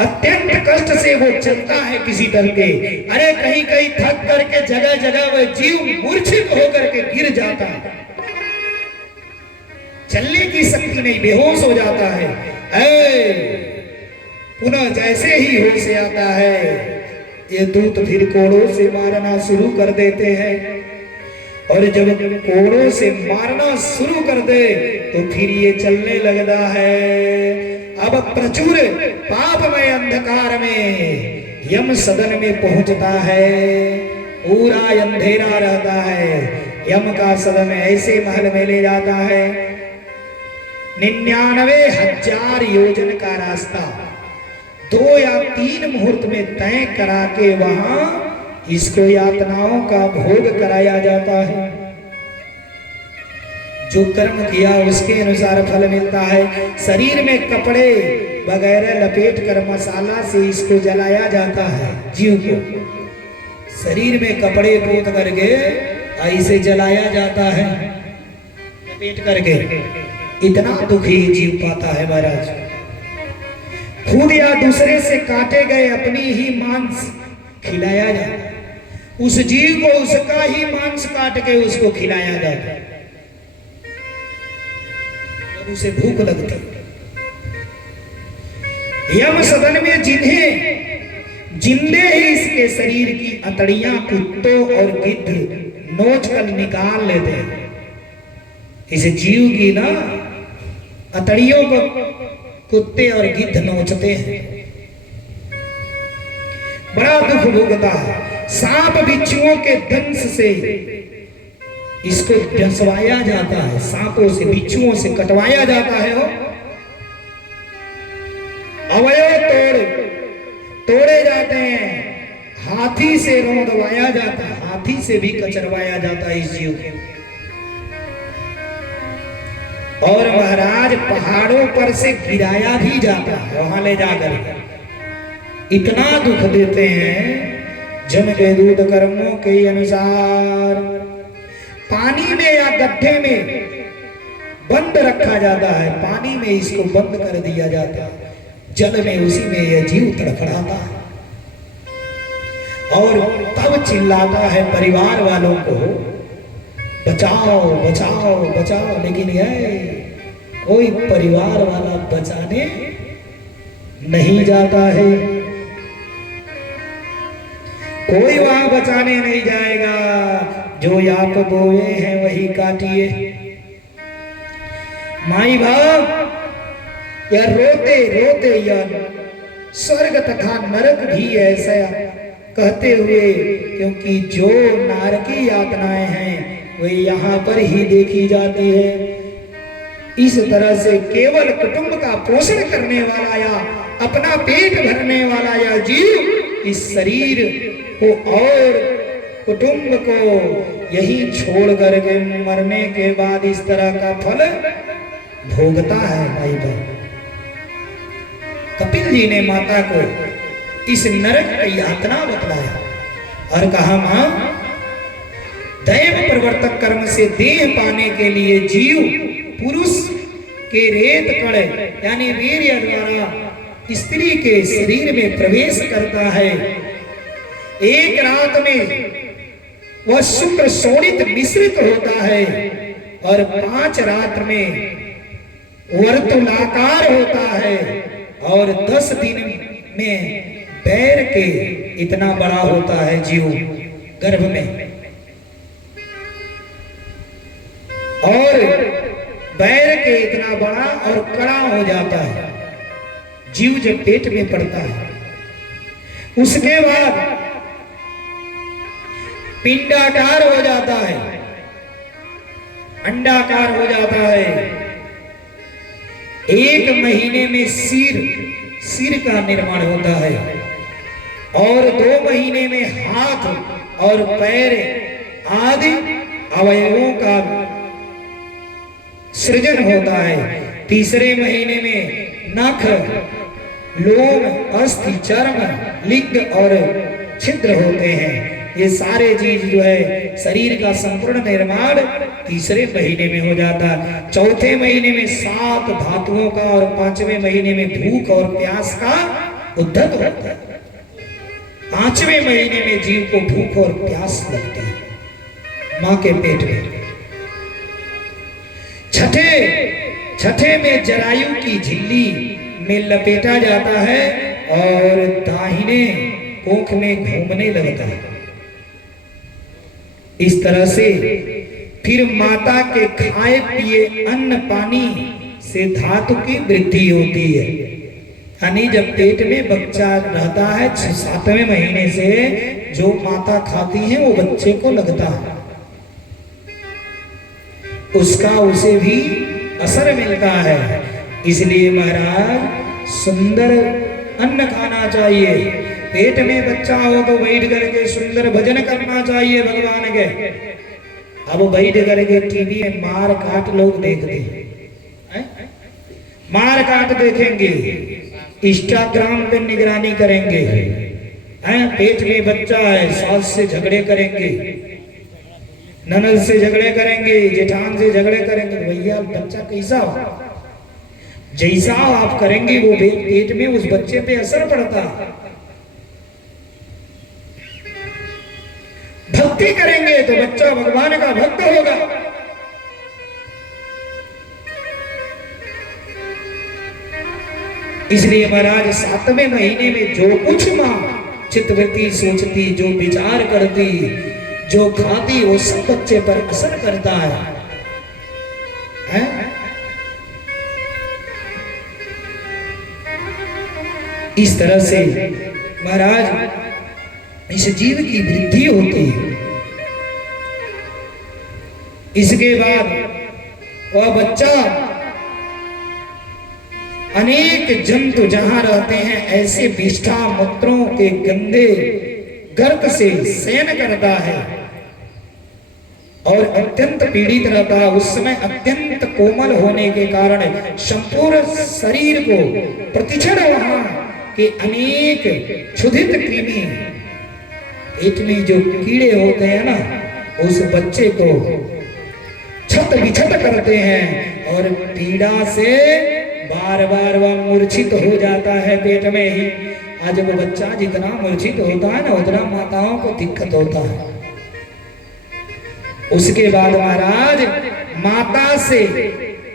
अत्यंत कष्ट से वो चलता है किसी तरह के। अरे कहीं कहीं थक करके जगह जगह वह जीव मूर्छित होकर के गिर जाता है, चलने की शक्ति नहीं, बेहोश हो जाता है। पुनः जैसे ही होश से आता है, ये दूत फिर कोड़ों से मारना शुरू कर देते हैं। और जब कोड़ों से मारना शुरू कर दे तो फिर ये चलने लगता है। अब प्रचुर पापमय अंधकार में यम सदन में पहुंचता है, पूरा अंधेरा रहता है। यम का सदन ऐसे महल में ले जाता है, 99,000 योजन का रास्ता 2 या 3 मुहूर्त में तय करा के वहां इसको यातनाओं का भोग कराया जाता है। जो कर्म किया उसके अनुसार फल मिलता है। शरीर में कपड़े वगैरह लपेट कर मसाला से इसको जलाया जाता है। जीव को शरीर में कपड़े पोत करके ऐसे जलाया जाता है, लपेट करके। इतना दुखी जीव पाता है महाराज। खुद या दूसरे से काटे गए अपनी ही मांस खिलाया जाता है। उस जीव को उसका ही मांस काट के उसको खिलाया जाता है जब उसे भूख लगती। यम सदन में जिन्हें जिंदे ही इसके शरीर की अतड़ियां कुत्तों और गिद्ध नोच कर निकाल लेते हैं। इस जीव की ना अतड़ियों को कुत्ते और गिद्ध नोचते हैं, बड़ा दुख भोगता है। सांप बिच्छुओं के दंश से इसको डसवाया जाता है, सांपों से बिच्छुओं से कटवाया जाता है। वो अवयव तोड़े जाते हैं, हाथी से रौंदवाया जाता है, हाथी से भी कचरवाया जाता है इस जीव को। और महाराज पहाड़ों पर से गिराया भी जाता है वहां ले जाकर। इतना दुख देते हैं जन के दूत कर्मों के अनुसार। पानी में या गड्ढे में बंद रखा जाता है, पानी में इसको बंद कर दिया जाता है, जल में उसी में यह जीव तड़फड़ाता है और तब चिल्लाता है परिवार वालों को, बचाओ बचाओ बचाओ। लेकिन यह कोई परिवार वाला बचाने नहीं जाता है, कोई वहां बचाने नहीं जाएगा। जो आप बोए हैं वही काटिए। माई बाप या रोते रोते या स्वर्ग तथा नरक भी ऐसा कहते हुए, क्योंकि जो नारकी यातनाएं हैं वे यहाँ पर ही देखी जाती है। इस तरह से केवल कुटुंब का पोषण करने वाला या अपना पेट भरने वाला या जीव इस शरीर को और कुटुंब को यही छोड़ करके मरने के बाद इस तरह का फल भोगता है। भाई बहन, कपिल जी ने माता को इस नरक की यातना बतलाया और कहा, मां, दैव प्रवर्तक कर्म से देह पाने के लिए जीव पुरुष के रेत कण यानी वीर्य द्वारा स्त्री के शरीर में प्रवेश करता है। एक रात में वह शुक्र शोणित मिश्रित होता है और 5 रात में वर्तुलाकार होता है और 10 दिन में पैर के इतना बड़ा होता है जीव गर्भ में। और पैर के इतना बड़ा और कड़ा हो जाता है जीव जब पेट में पड़ता है। उसके बाद पिंडाकार हो जाता है, अंडाकार हो जाता है। 1 महीने में सिर का निर्माण होता है और 2 महीने में हाथ और पैर आदि अवयवों का सृजन होता है। 3 महीने में नख, लोम, अस्थि, चर्म, लिंग और छिद्र होते हैं। ये सारे चीज जो है शरीर का संपूर्ण निर्माण 3 महीने में हो जाता है। 4थे महीने में 7 धातुओं का और 5वें महीने में भूख और प्यास का उद्धत होता है। 5वें महीने में जीव को भूख और प्यास लगती है मां के पेट में। छठे में जरायु की झिल्ली में लपेटा जाता है और दाहिने कोख में घूमने लगता है। इस तरह से फिर माता के खाए पिए अन्न पानी से धातु की वृद्धि होती है। यानी जब पेट में बच्चा रहता है 7वें महीने से जो माता खाती है वो बच्चे को लगता है, उसका उसे भी असर मिलता है। इसलिए महाराज सुंदर अन्न खाना चाहिए। पेट में बच्चा हो तो बैठ करके सुंदर भजन करना चाहिए भगवान के। अब बैठ करके टीवी में मार काट लोग देखते हैं, मार काट देखेंगे, इंस्टाग्राम पे निगरानी करेंगे, पेट में बच्चा है, सास से झगड़े करेंगे, ननद से झगड़े करेंगे, जेठान से झगड़े करेंगे। भैया बच्चा कैसा हो, जैसा आप करेंगे वो पेट में उस बच्चे पे असर पड़ता। भक्ति करेंगे तो बच्चा भगवान का भक्त होगा। इसलिए महाराज 7वें महीने में जो कुछ मां चित्तवृत्ति सोचती, जो विचार करती, जो खाती, वो सब बच्चे पर असर करता है? इस तरह से महाराज इस जीव की वृद्धि होती है। इसके बाद वह बच्चा अनेक जंतु जहां रहते हैं ऐसे विष्ठा मूत्रों के गंदे गर्त से शयन करता है और अत्यंत पीड़ित रहता है। उस समय अत्यंत कोमल होने के कारण संपूर्ण शरीर को प्रतिक्षण वहां के अनेक क्षुधित कृमि, पेट में जो कीड़े होते हैं ना, उस बच्चे को छत विछत करते हैं और पीड़ा से बार बार वह मूर्छित हो जाता है पेट में ही। आज वो बच्चा जितना मूर्छित होता है ना, उतना माताओं को दिक्कत होता है। उसके बाद महाराज माता से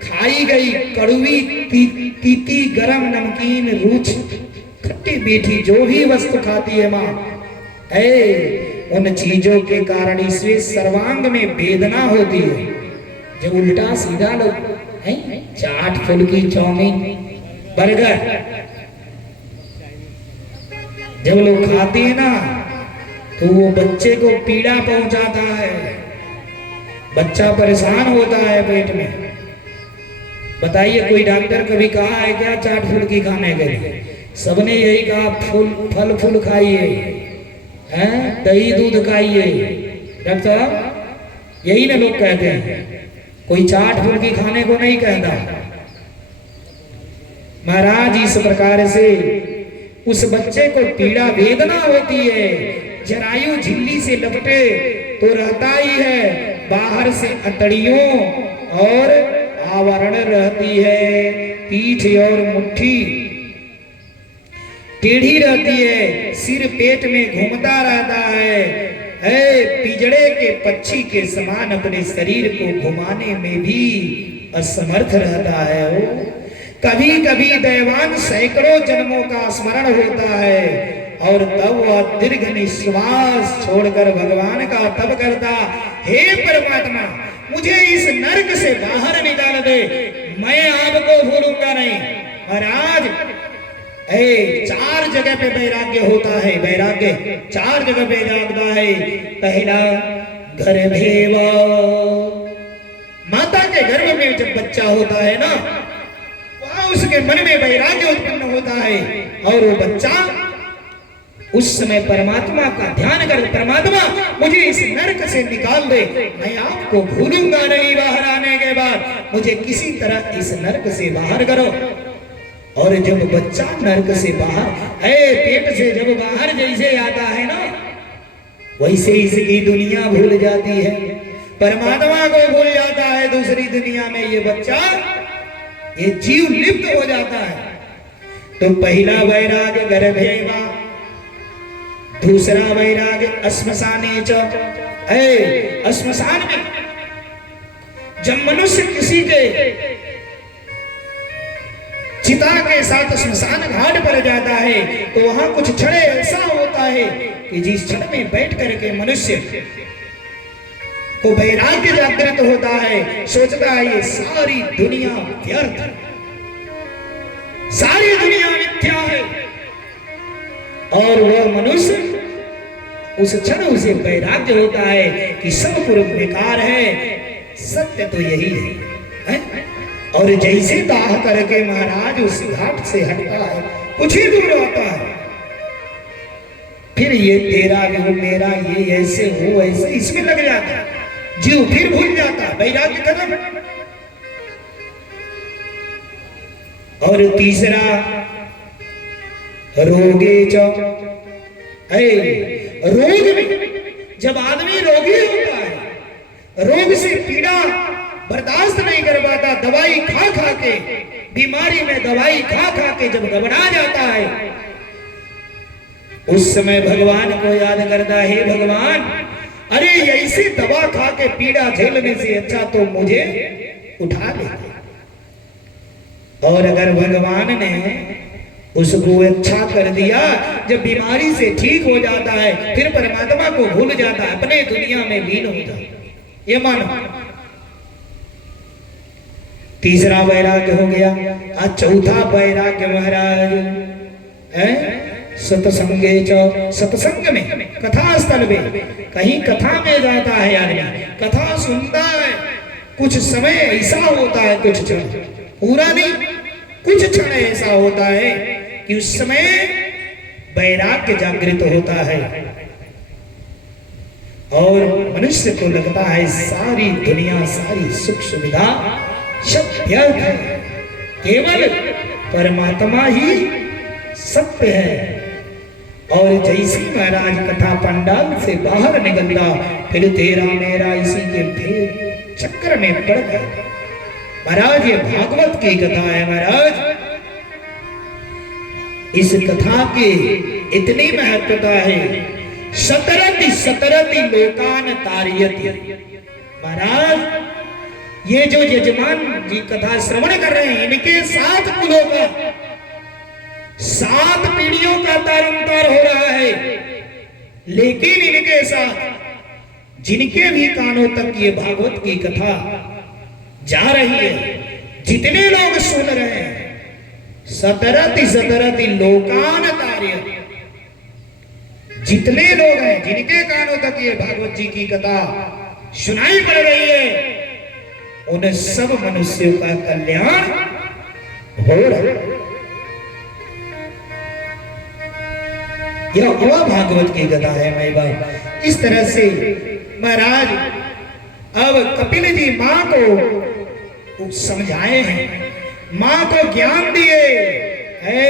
खाई गई कड़वी तीती गरम नमकीन रुच खट्टी मीठी जो भी वस्तु खाती है माँ, उन चीजों के कारण इसमें सर्वांग में वेदना होती है। जब उल्टा सीधा लोग चाट फुल्की चाउमीन बर्गर जब लोग खाते हैं ना, तो वो बच्चे को पीड़ा पहुंचाता है, बच्चा परेशान होता है पेट में। बताइए कोई डॉक्टर कभी कहा है क्या चाट फुल्की खाने के लिए? सबने यही कहा फल फूल खाइए, दही दूध खाइए। डॉक्टर साहब यही ना लोग कहते हैं, कोई चाट फुल्की खाने को नहीं कहता। महाराज इस प्रकार से उस बच्चे को पीड़ा वेदना होती है। जरायु झिल्ली से लपटे तो रहता ही है, बाहर से अतड़ियों और आवरण रहती है, पीठ और मुट्ठी टेढ़ी रहती है, सिर पेट में घूमता रहता है, पिजड़े के पक्षी के समान अपने शरीर को घुमाने में भी असमर्थ रहता है। कभी कभी दैवान सैकड़ों जन्मों का स्मरण होता है और तब वह दीर्घ निश्वास छोड़कर भगवान का तप करता, हे परमात्मा मुझे इस नरक से बाहर निकाल दे, मैं आपको भूलूंगा नहीं। महाराज 4 जगह पे वैराग्य होता है, वैराग्य 4 जगह पे जागता है। पहला गर्भेवा, माता के गर्भ में जब बच्चा होता है ना, वहां उसके मन में वैराग्य उत्पन्न होता है और वो बच्चा उस समय परमात्मा का ध्यान कर, परमात्मा मुझे इस नरक से निकाल दे, मैं आपको भूलूंगा नहीं। बाहर आने के बाद मुझे किसी तरह इस नरक से बाहर करो। और जब बच्चा नरक से बाहर पेट से जब बाहर जैसे आता है ना, वैसे इसकी दुनिया भूल जाती है, परमात्मा को भूल जाता है। दूसरी दुनिया में ये बच्चा, ये जीव लिप्त हो जाता है। तो पहला वैराग्य गर्भेवा, दूसरा वैराग्य श्मशाने च, श्मशान में जब मनुष्य किसी के चिता के साथ श्मशान घाट पर जाता है तो वहां कुछ क्षण ऐसा होता है कि जिस क्षण में बैठ करके मनुष्य को वैराग्य जागृत होता है, सोचता है ये सारी दुनिया व्यर्थ, सारी दुनिया मिथ्या है। और वह मनुष्य उस क्षण उसे वैराग्य होता है कि सब पूर्व बेकार है, सत्य तो यही है। और जैसे दाह करके महाराज उस घाट से हटता है, कुछ ही दूर होता है, फिर ये तेरा वो मेरा, ये ऐसे वो ऐसे इसमें लग जाता है, जीव फिर भूल जाता है, वैराग्य खत्म। और तीसरा रोगे च, रोग में जब आदमी रोगी होता है, रोग से पीड़ा बर्दाश्त नहीं कर पाता, दवाई खा खा के, बीमारी में दवाई खा खा के जब घबरा जाता है, उस समय भगवान को याद करता है, हे भगवान अरे ऐसी दवा खा के पीड़ा झेलने से अच्छा तो मुझे उठा ले। और अगर भगवान ने उसको अच्छा कर दिया, जब बीमारी से ठीक हो जाता है फिर परमात्मा को भूल जाता है, अपने दुनिया में लीन होता है। ये मानो तीसरा वैराग्य हो गया। आज चौथा वैराग्य महाराज है सत्संगे सत्संग में, कथा स्थल में, कहीं कथा में जाता है आदमी, कथा सुनता है, कुछ समय ऐसा होता है, कुछ क्षण, पूरा नहीं, कुछ क्षण ऐसा होता है कि उस समय वैराग्य जागृत होता है और मनुष्य को लगता है सारी दुनिया, सारी सुख सुविधा सब व्यर्थ है, केवल परमात्मा ही सत्य है। और जैसी महाराज कथा पंडाल से बाहर निकलता, फिर तेरा मेरा इसी के भेद चक्र में पड़ गया। महाराज ये भागवत की कथा है महाराज, इस कथा की इतनी महत्वता है। सतरति सतरति लोकान तारयति। महाराज ये जो यजमान जी कथा श्रवण कर रहे हैं, इनके 7 कुलों का, 7 पीढ़ियों का तारंतार हो रहा है, लेकिन इनके साथ जिनके भी कानों तक ये भागवत की कथा जा रही है, जितने लोग सुन रहे हैं, सतरति सतरति लोकान तार्य, जितने लोग हैं जिनके कानों तक ये भागवत जी की कथा सुनाई पड़ रही है, उन सब मनुष्यों का कल्याण हो रहा है। यह वह भागवत की कथा है मेरे भाई। इस तरह से महाराज अब कपिल जी मां को समझाए हैं, मां को ज्ञान दिए है,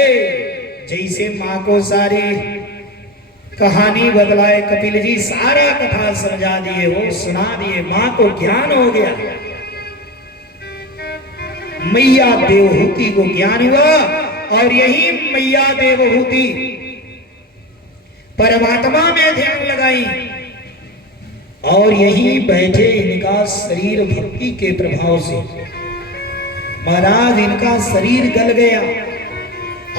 जैसे मां को सारी कहानी बदलाए कपिल जी, सारा कथा समझा दिए, वो सुना दिए, मां को ज्ञान हो गया। मैया देवहूति को ज्ञान हुआ और यही मैया देवहूति परमात्मा में ध्यान लगाई और यही बैठे इनका शरीर भक्ति के प्रभाव से महाराज इनका शरीर गल गया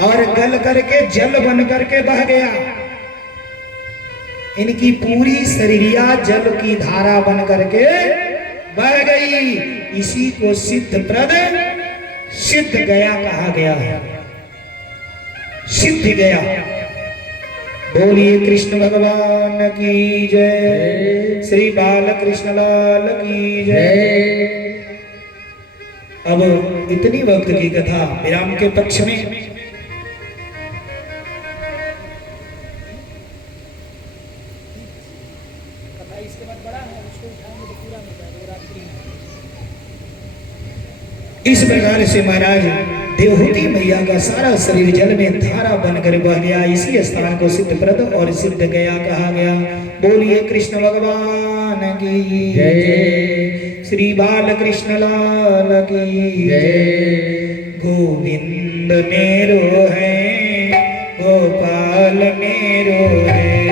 और गल करके जल बन करके बह गया। इनकी पूरी शरीरिया जल की धारा बन करके बह गई। इसी को सिद्ध प्रद सिद्ध गया कहा गया है, सिद्ध गया। बोलिए कृष्ण भगवान की जय, श्री बाल कृष्ण लाल की जय। अब इतनी वक्त की कथा विराम के पक्ष में। इस प्रकार से महाराज देवहूति मैया का सारा शरीर जल में धारा बनकर बह गया। इसी स्थान को सिद्ध प्रद और सिद्ध गया कहा गया। बोलिए कृष्ण भगवान की जय, श्री बाल कृष्ण लाल की जय। गोविंद मेरो है, गोपाल मेरो है।